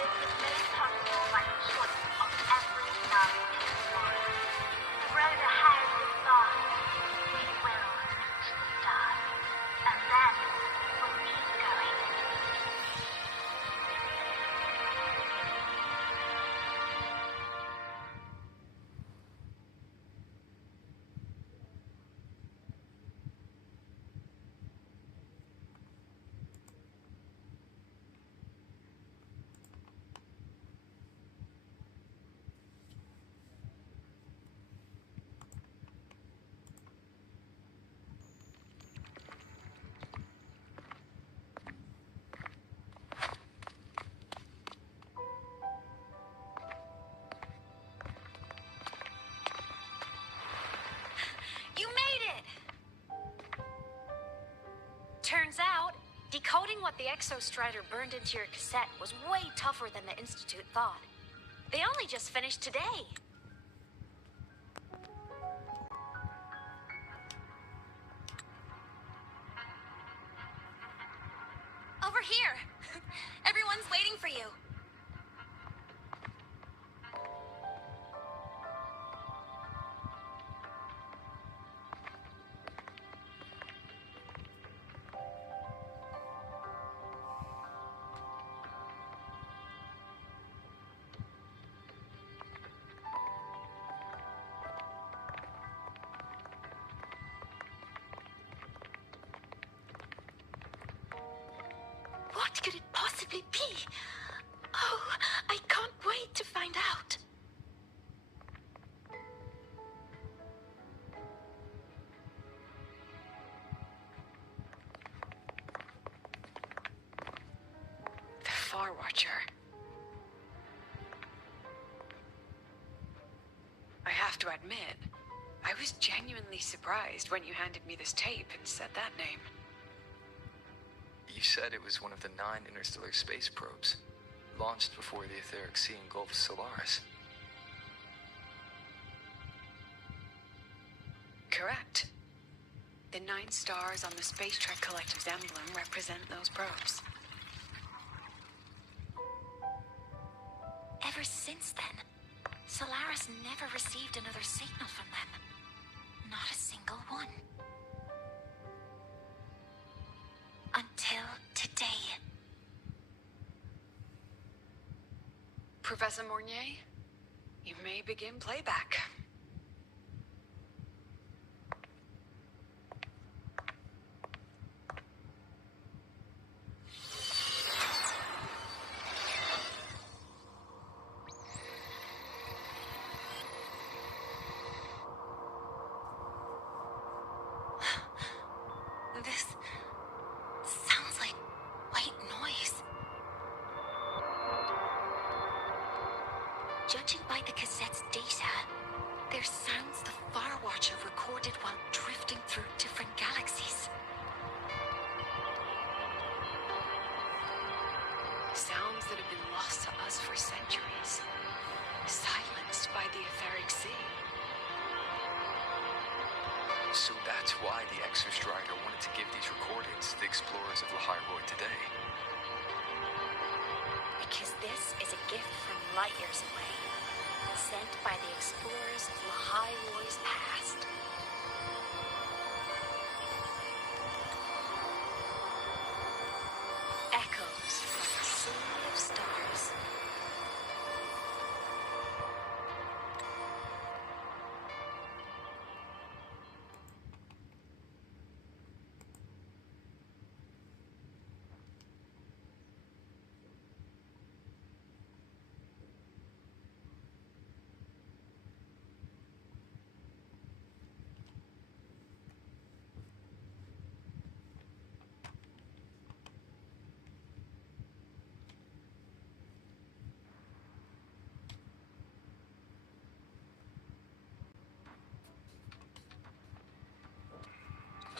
This was made possible by the choice of every young explorer. The road ahead is vast. We will reach the stars, and then we'll keep going. You made it! Turns out, decoding what the Exostrider burned into your cassette was way tougher than the Institute thought. They only just finished today. Over here! Everyone's waiting for you. What could it possibly be? Oh, I can't wait to find out. The Far Watcher. I have to admit, I was genuinely surprised when you handed me this tape and said that name. You said it was one of the 9 interstellar space probes, launched before the etheric sea engulfed Solaris. Correct. The 9 stars on the Space Trek Collective's emblem represent those probes. Ever since then, Solaris never received another signal from them. Not a single one. Until today. Professor Mornier, you may begin playback. This sounds like white noise. Judging by the cassette's data, they're sounds the Far Watcher recorded while drifting through different galaxies. Sounds that have been lost to us for centuries. Silenced by the etheric sea. So that's why the Exostrider wanted to give these recordings to the explorers of the Hyrule today. Because this is a gift from light years away, sent by the explorers of Lahai-Roy's past. Echoes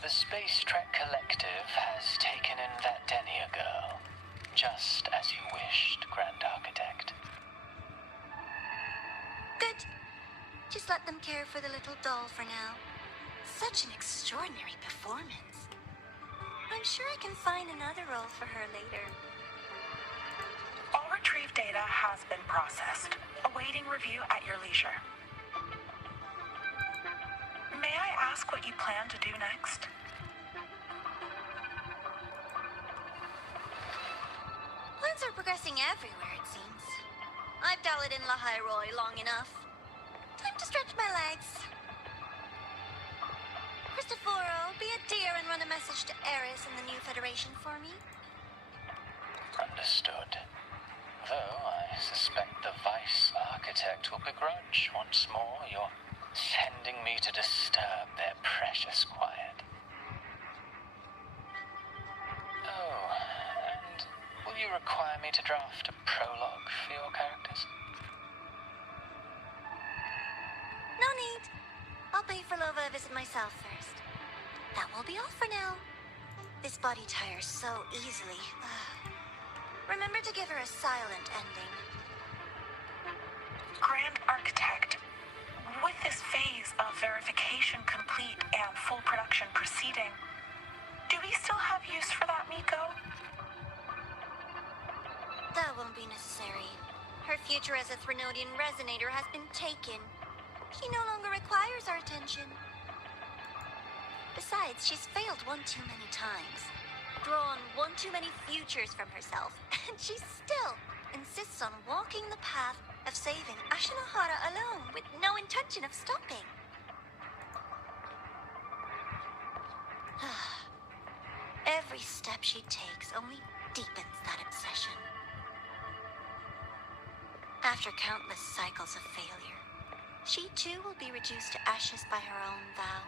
The Space Trek Collective has taken in that Denia girl, just as you wished, Grand Architect. Good. Just let them care for the little doll for now. Such an extraordinary performance. I'm sure I can find another role for her later. All retrieved data has been processed, awaiting review at your leisure. May I ask what you plan to do next? Plans are progressing everywhere, it seems. I've dallied in La Hyrule long enough. Time to stretch my legs. Cristoforo, be a dear and run a message to Eris and the new Federation for me. Understood. Though I suspect the Vice Architect will begrudge once more your sending me to disturb their precious quiet. Oh, and will you require me to draft a prologue for your characters? No need. I'll pay for Lova a visit myself first. That will be all for now. This body tires so easily. Remember to give her a silent ending. Grand Architect, with this phase of verification complete and full production proceeding, do we still have use for that Miko? That won't be necessary. Her future as a Threnodian resonator has been taken. She no longer requires our attention. Besides, she's failed one too many times. Drawn one too many futures from herself, and she still insists on walking the path of saving Ashinohara alone with no intention of stopping. Every step she takes only deepens that obsession. After countless cycles of failure, she too will be reduced to ashes by her own vow,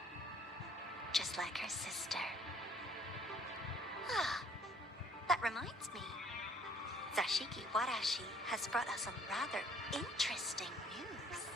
just like her sister. That reminds me. Zashiki Warashi has brought us some rather interesting news.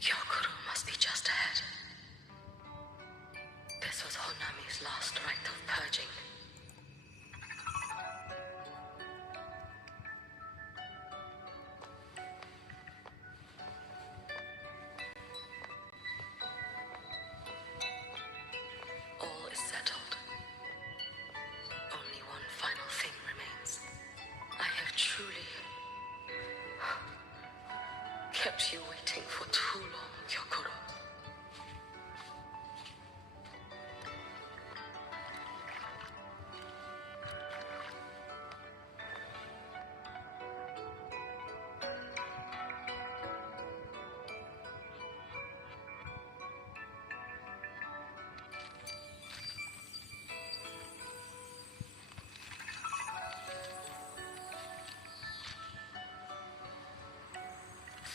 Yokuru must be just ahead. This was Honami's last rite of purging.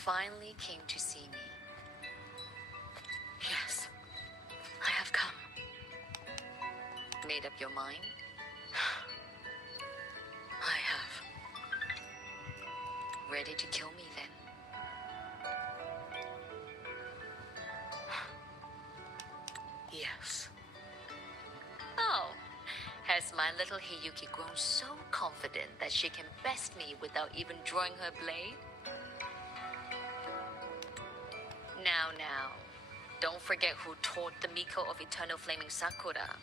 finally came to see me. Yes, I have come. Made up your mind? I have. Ready to kill me then? Yes. Oh, has my little Hiyuki grown so confident that she can best me without even drawing her blade? Now, don't forget who taught the Miko of Eternal Flaming Sakura.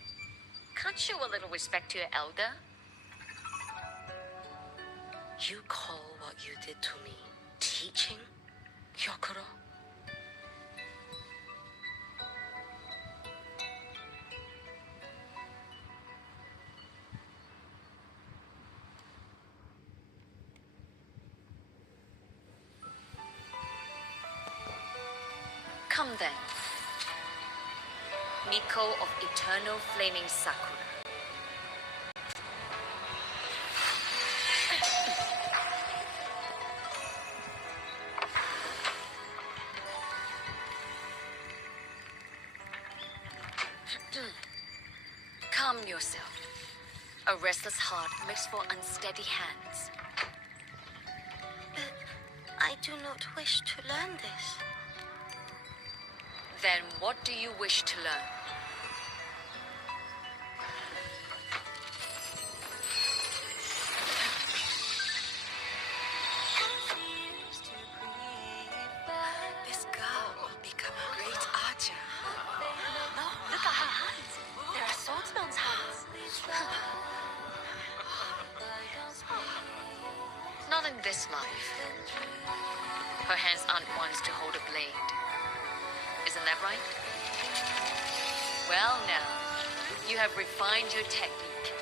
Can't show a little respect to your elder? You call what you did to me teaching, Hyokuro? Come then. Miko of Eternal Flaming Sakura. Calm yourself. A restless heart makes for unsteady hands. I do not wish to learn this. Then what do you wish to learn? This girl will become a great archer. No, look at her hands. There are swordsman's hands. Not in this life. Her hands aren't ones to hold a blade. Isn't that right? Well now, you have refined your technique.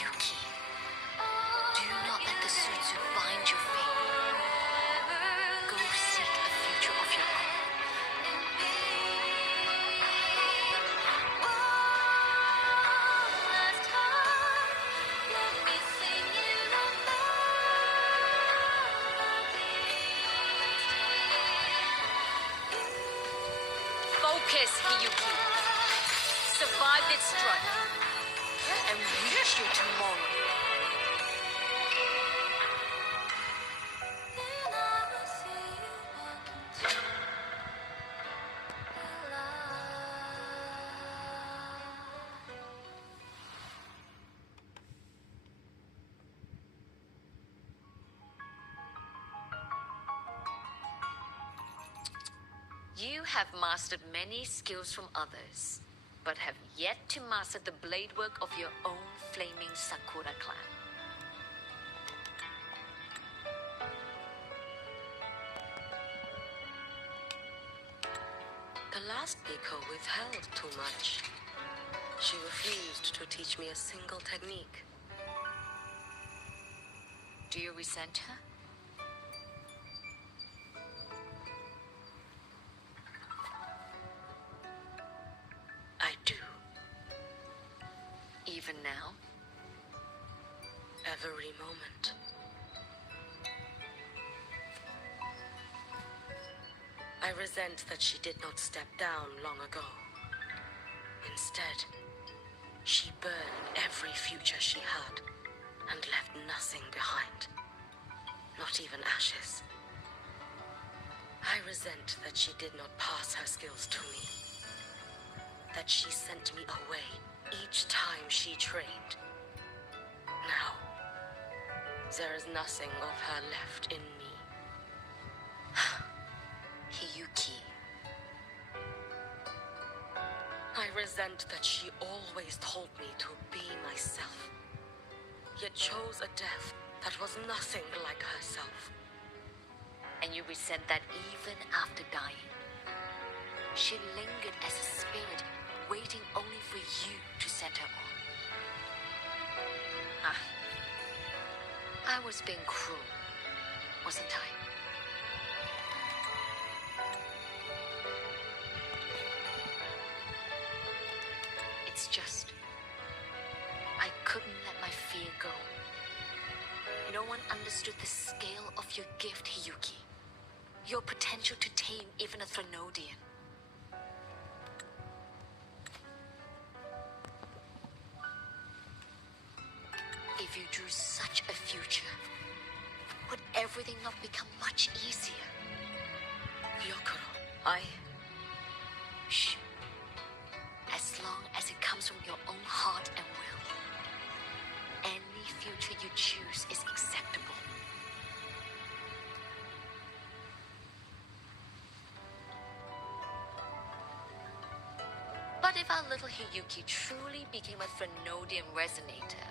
Yuki, do not let the suits bind your fate. Go seek a future of your own. Focus, Hiyuki. Survive this strike and reach your tomorrow. You have mastered many skills from others, but have yet to master the blade work of your own flaming Sakura clan. The last Miko withheld too much. She refused to teach me a single technique. Do you resent her? I do. Even now? Every moment. I resent that she did not step down long ago. Instead, she burned every future she had and left nothing behind. Not even ashes. I resent that she did not pass her skills to me. That she sent me away each time she trained. Now, there is nothing of her left in me. Hiyuki. I resent that she always told me to be myself, yet chose a death that was nothing like herself. And you resent that even after dying. She lingered as a spirit, waiting only for you to send her on. I was being cruel, wasn't I? It's just, I couldn't understood the scale of your gift, Hiyuki. Your potential to tame even a Threnodian. If you drew such a future, would everything not become much easier? Yokoro, Shh. As long as it comes from your own heart and will, any future you choose is acceptable. But if our little Hiyuki truly became a Threnodian resonator,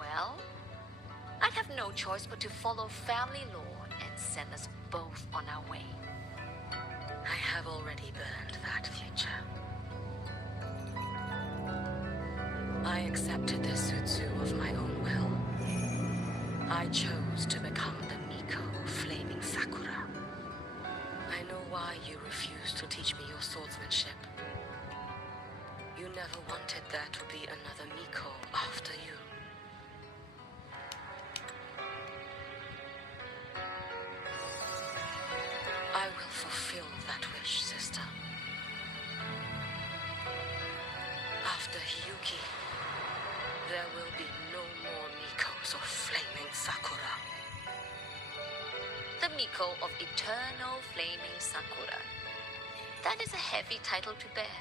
well, I'd have no choice but to follow family law and send us both on our way. I have already burned that future. I accepted the Sutsu of my own will. I chose to become the Miko Flaming Sakura. I know why you refused to teach me your swordsmanship. You never wanted there to be another Miko after you. I will fulfill that wish, sister. After Hiyuki, there will be no more Mikos of Flaming Sakura. The Miko of Eternal Flaming Sakura. That is a heavy title to bear.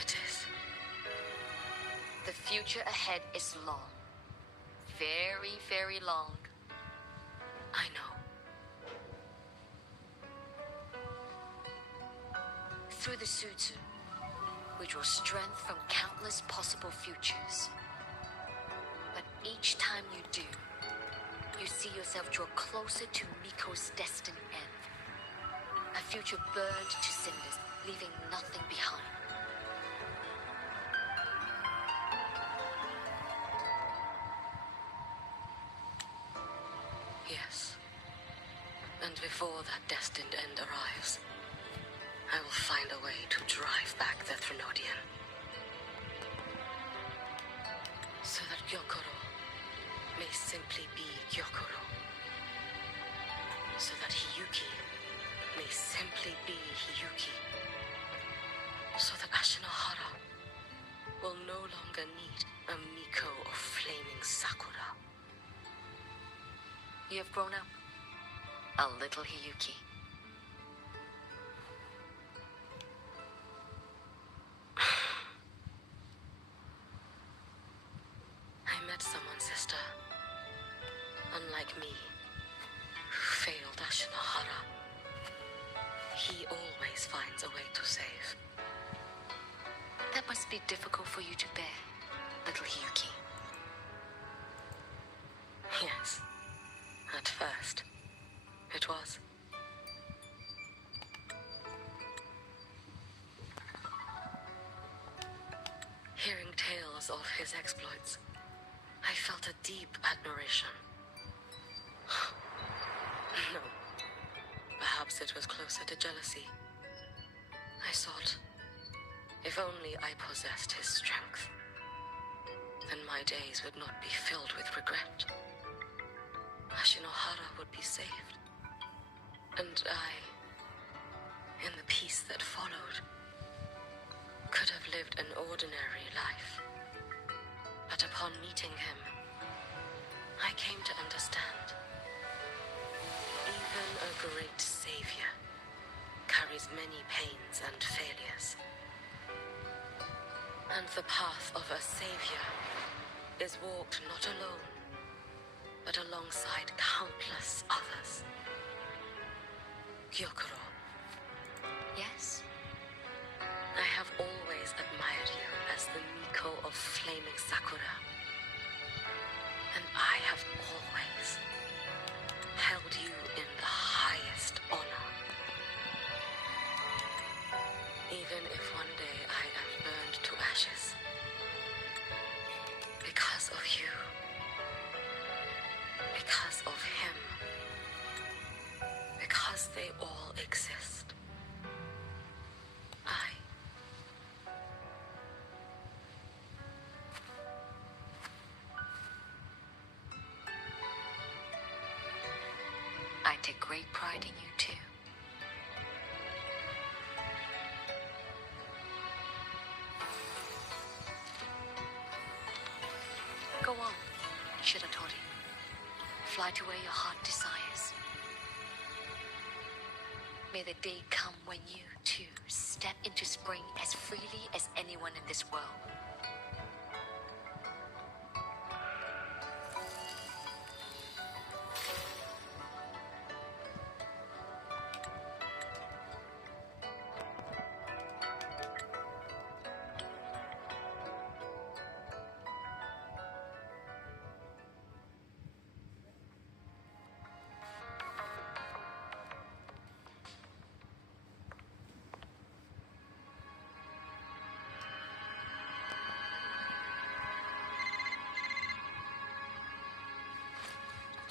It is. The future ahead is long. Very, very long. I know. Through the Sutsu, we draw strength from countless possible futures. But each time you do, you see yourself draw closer to Miko's destined end. A future burned to cinders, leaving nothing behind. Yes. And before that destined end arrives, I will find a way to drive back the Threnodian. So that Gyokoro may simply be Gyokoro. So that Hiyuki may simply be Hiyuki. So that Ashinohara will no longer need a Miko of Flaming Sakura. You have grown up, a little Hiyuki. I met someone, sister. Unlike me, who failed Ashinohara. He always finds a way to save. That must be difficult for you to bear, little Hiyuki. Yes. At first, it was. Hearing tales of his exploits, I felt a deep admiration. No. Perhaps it was closer to jealousy. I thought, if only I possessed his strength, then my days would not be filled with regret. Ashinohara would be saved. And I, in the peace that followed, could have lived an ordinary life. But upon meeting him, I came to understand. Even a great savior carries many pains and failures. And the path of a savior is walked not alone, but alongside countless others. Gyokoro. Yes? I have always admired you as the Miko of Flaming Sakura. And I have always held you in the highest honor. Even if one day I am burned to ashes, because of you, because of him, because they all exist, great pride in you, too. Go on, Shiratori. Fly to where your heart desires. May the day come when you, too, step into spring as freely as anyone in this world.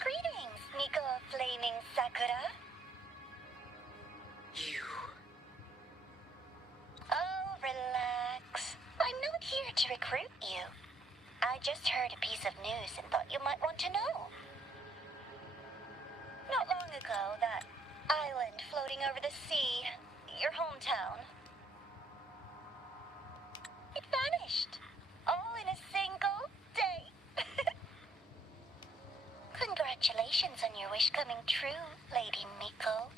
Greetings, Miko of Flaming Sakura. You. Oh, relax. I'm not here to recruit you. I just heard a piece of news and thought you might want to know. Not long ago, that island floating over the sea, your hometown, it vanished. All in a single day. Congratulations on your wish coming true, Lady Miko.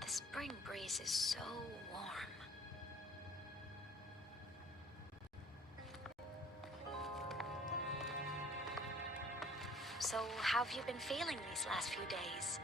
The spring breeze is so warm. So, how have you been feeling these last few days?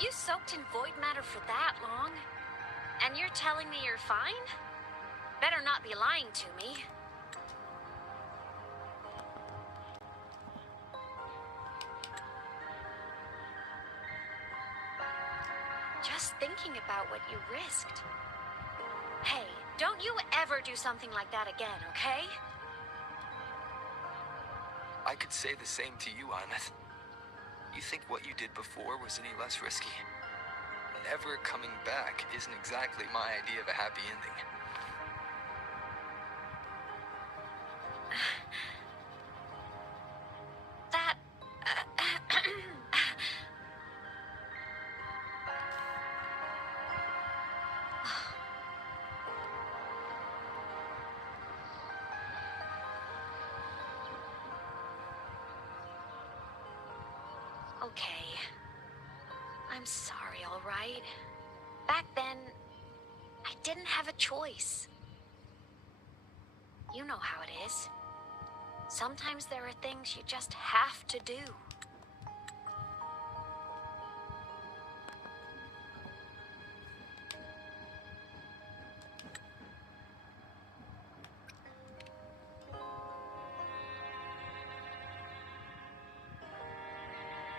You soaked in void matter for that long? And you're telling me you're fine? Better not be lying to me. Just thinking about what you risked. Hey, don't you ever do something like that again, okay? I could say the same to you, Ymeth. You think what you did before was any less risky? never coming back isn't exactly my idea of a happy ending. That... Okay. I'm sorry, all right? Back then, I didn't have a choice. You know how it is. Sometimes there are things you just have to do.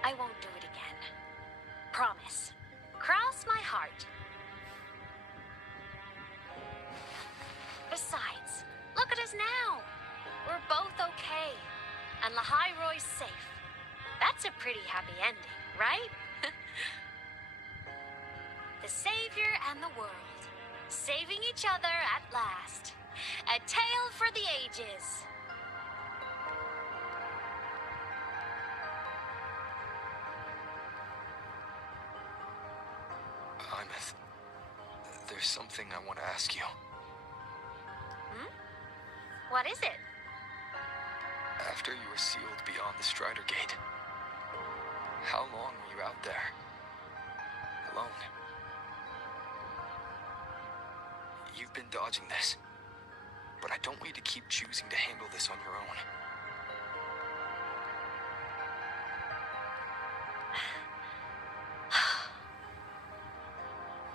I won't do it again. Promise. Cross my heart. Besides, look at us now. We're both okay. And Lahairoy's safe. That's a pretty happy ending, right? The Savior and the world. Saving each other at last. A tale for the ages. Imeth, there's something I want to ask you. What is it? After you were sealed beyond the Strider Gate, how long were you out there? Alone? You've been dodging this, but I don't want you to keep choosing to handle this on your own.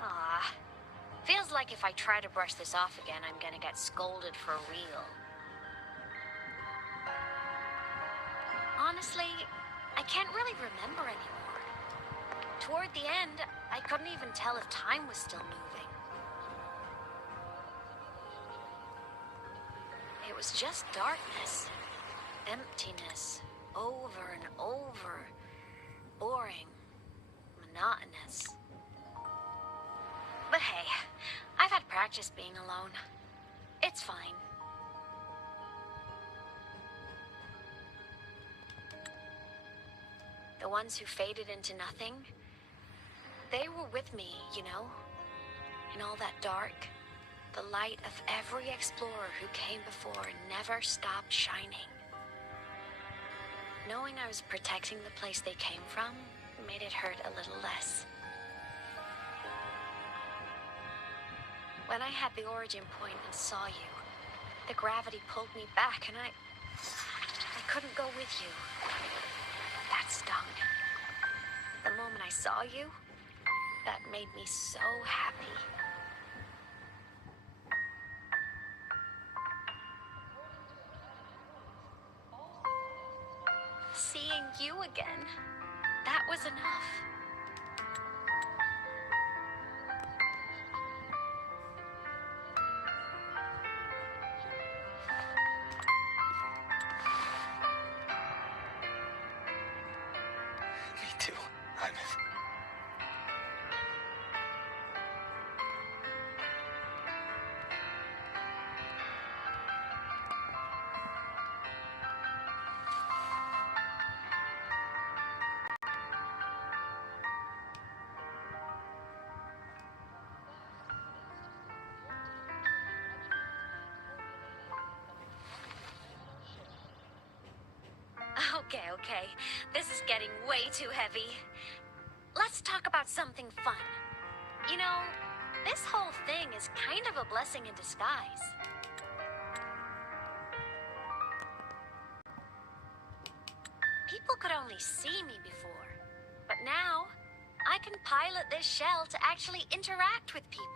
Aw. Feels like if I try to brush this off again, I'm gonna get scolded for real. Honestly, I can't really remember anymore. Toward the end, I couldn't even tell if time was still moving. It was just darkness. Emptiness. Over and over. Boring. Monotonous. But hey, I've had practice being alone. It's fine. The ones who faded into nothing, they were with me, you know? In all that dark, the light of every explorer who came before never stopped shining. Knowing I was protecting the place they came from made it hurt a little less. When I had the origin point and saw you, the gravity pulled me back and I couldn't go with you. That stung. The moment I saw you, that made me so happy. Seeing you again, that was enough. Me too, Imeth. Okay. This is getting way too heavy. Let's talk about something fun. You know, this whole thing is kind of a blessing in disguise. People could only see me before, but now I can pilot this shell to actually interact with people.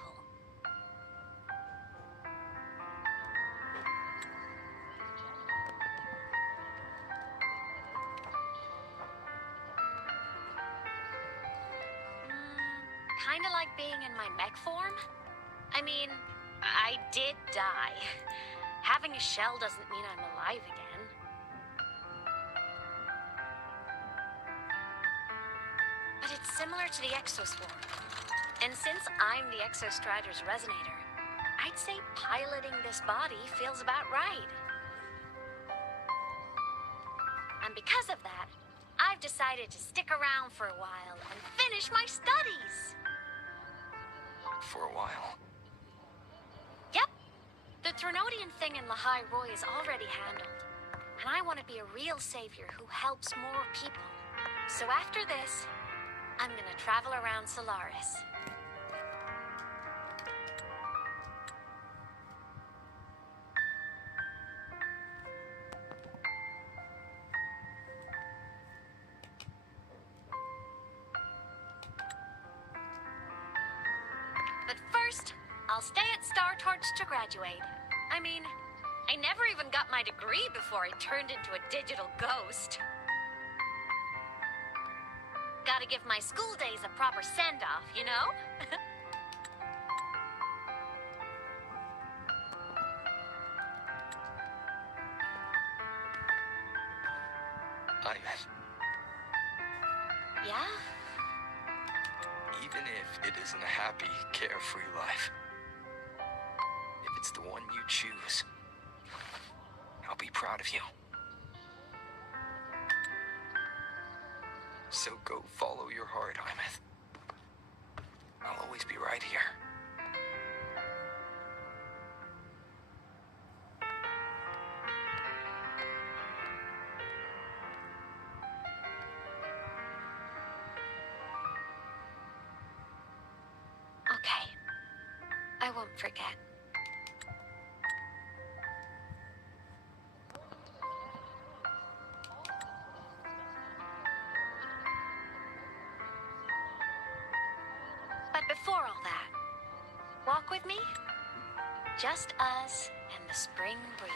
Kinda like being in my mech form. I mean, I did die. Having a shell doesn't mean I'm alive again. But it's similar to the exoswarm. And since I'm the Exostrider's resonator, I'd say piloting this body feels about right. And because of that, I've decided to stick around for a while and finish my studies. For a while. Yep. The Threnodian thing in Lahai Roy is already handled. And I want to be a real savior who helps more people. So after this, I'm gonna travel around Solaris. But first, I'll stay at Star Torch to graduate. I mean, I never even got my degree before I turned into a digital ghost. Gotta give my school days a proper send-off, you know? Ayman, Yeah? even if it isn't a happy, carefree life, if it's the one you choose, I'll be proud of you. So go follow your heart, Ayman. I'll always be right here. Okay. I won't forget. But before all that, walk with me? Just us and the spring breeze.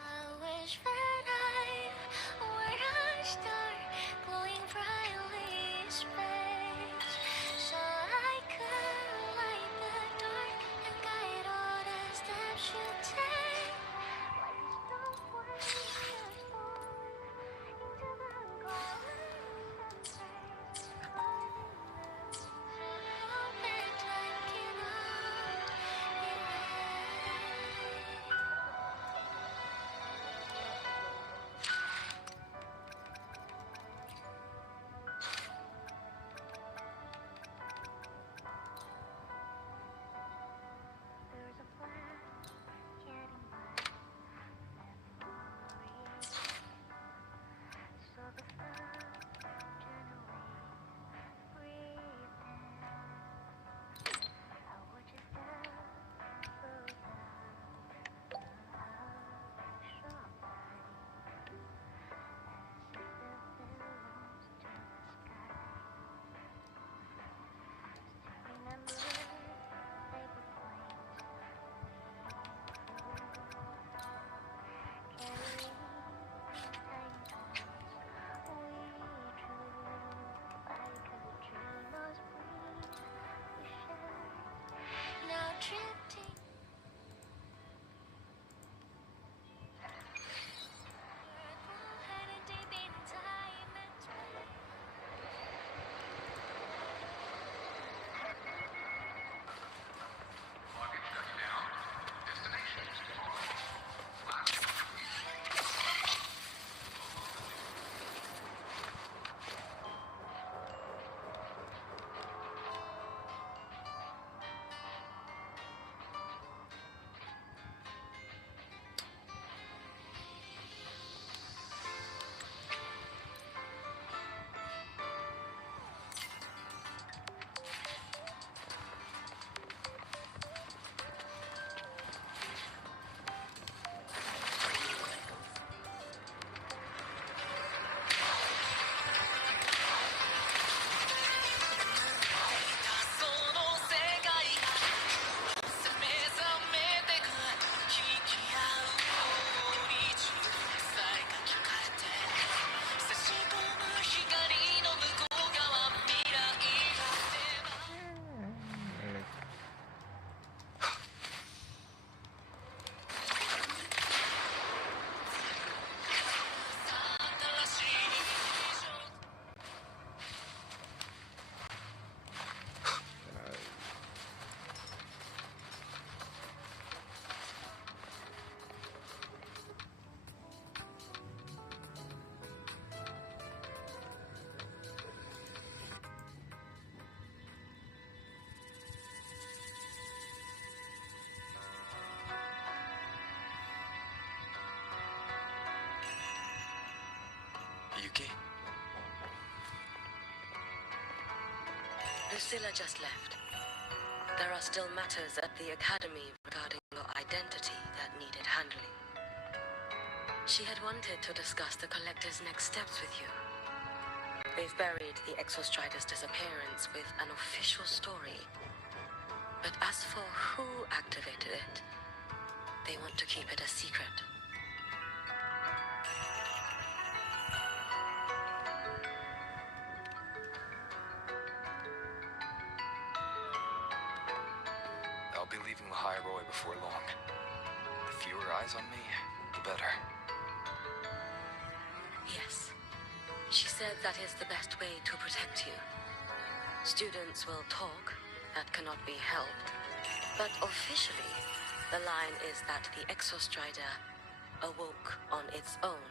I wish that I were a star glowing Yuki? Lucilla just left. There are still matters at the Academy regarding your identity that needed handling. She had wanted to discuss the Collector's next steps with you. They've buried the Exostrider's disappearance with an official story. But as for who activated it, they want to keep it a secret. I'll be leaving the High Roy before long. The fewer eyes on me, the better. Yes. She said that is the best way to protect you. Students will talk, that cannot be helped. But officially, the line is that the Exostrider awoke on its own.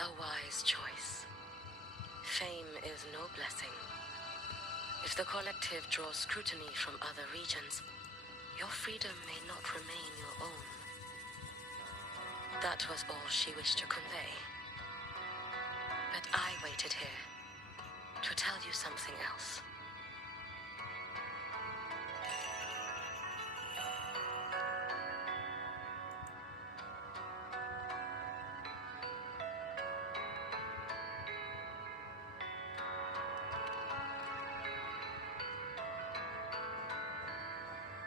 A wise choice. Fame is no blessing. If the Collective draws scrutiny from other regions, your freedom may not remain your own. That was all she wished to convey. But I waited here to tell you something else.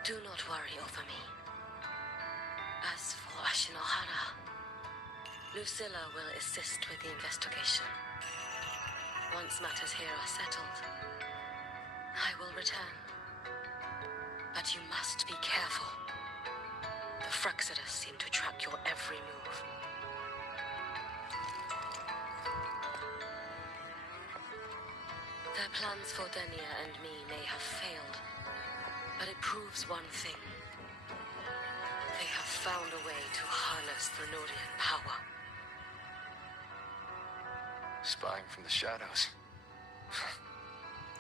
Do not worry over me. As for Ashinohara, Lucilla will assist with the investigation. Once matters here are settled, I will return. But you must be careful. The Fraxidus seem to track your every move. Their plans for Denia and me may have failed, but it proves one thing. They have found a way to harness Threnodian power. Spying from the shadows.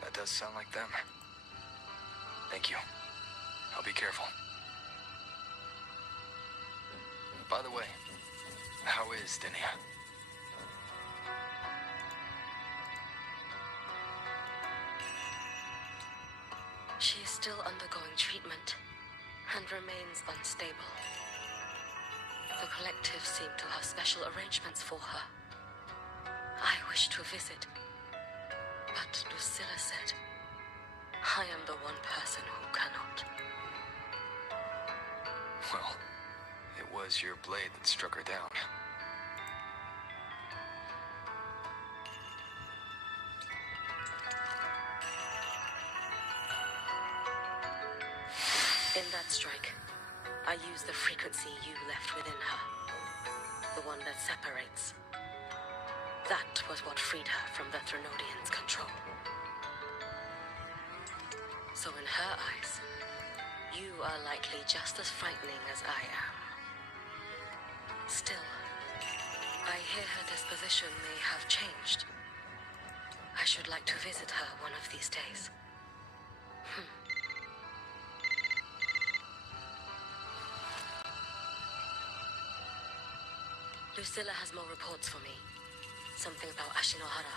That does sound like them. Thank you. I'll be careful. By the way, how is Denia? She is still undergoing treatment and remains unstable. The Collective seem to have special arrangements for her. I wish to visit, but Lucilla said, I am the one person who cannot. Well, it was your blade that struck her down. In that strike, I used the frequency you left within her. The one that separates. That was what freed her from the Threnodians' control. So in her eyes, you are likely just as frightening as I am. Still, I hear her disposition may have changed. I should like to visit her one of these days. Lucilla has more reports for me. Something about Ashinohara.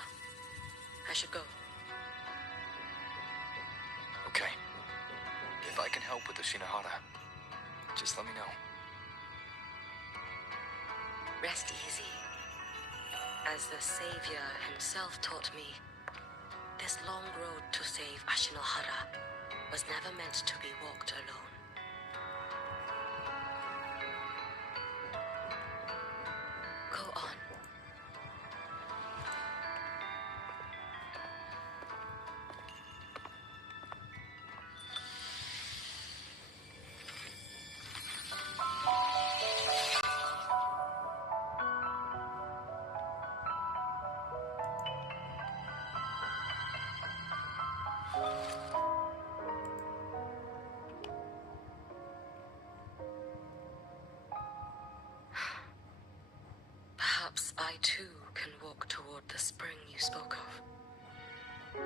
I should go. Okay. If I can help with the Shinohara, just let me know. Rest easy. As the Savior himself taught me, this long road to save Ashinohara was never meant to be walked alone. Go on. Perhaps I too can walk toward the spring you spoke of.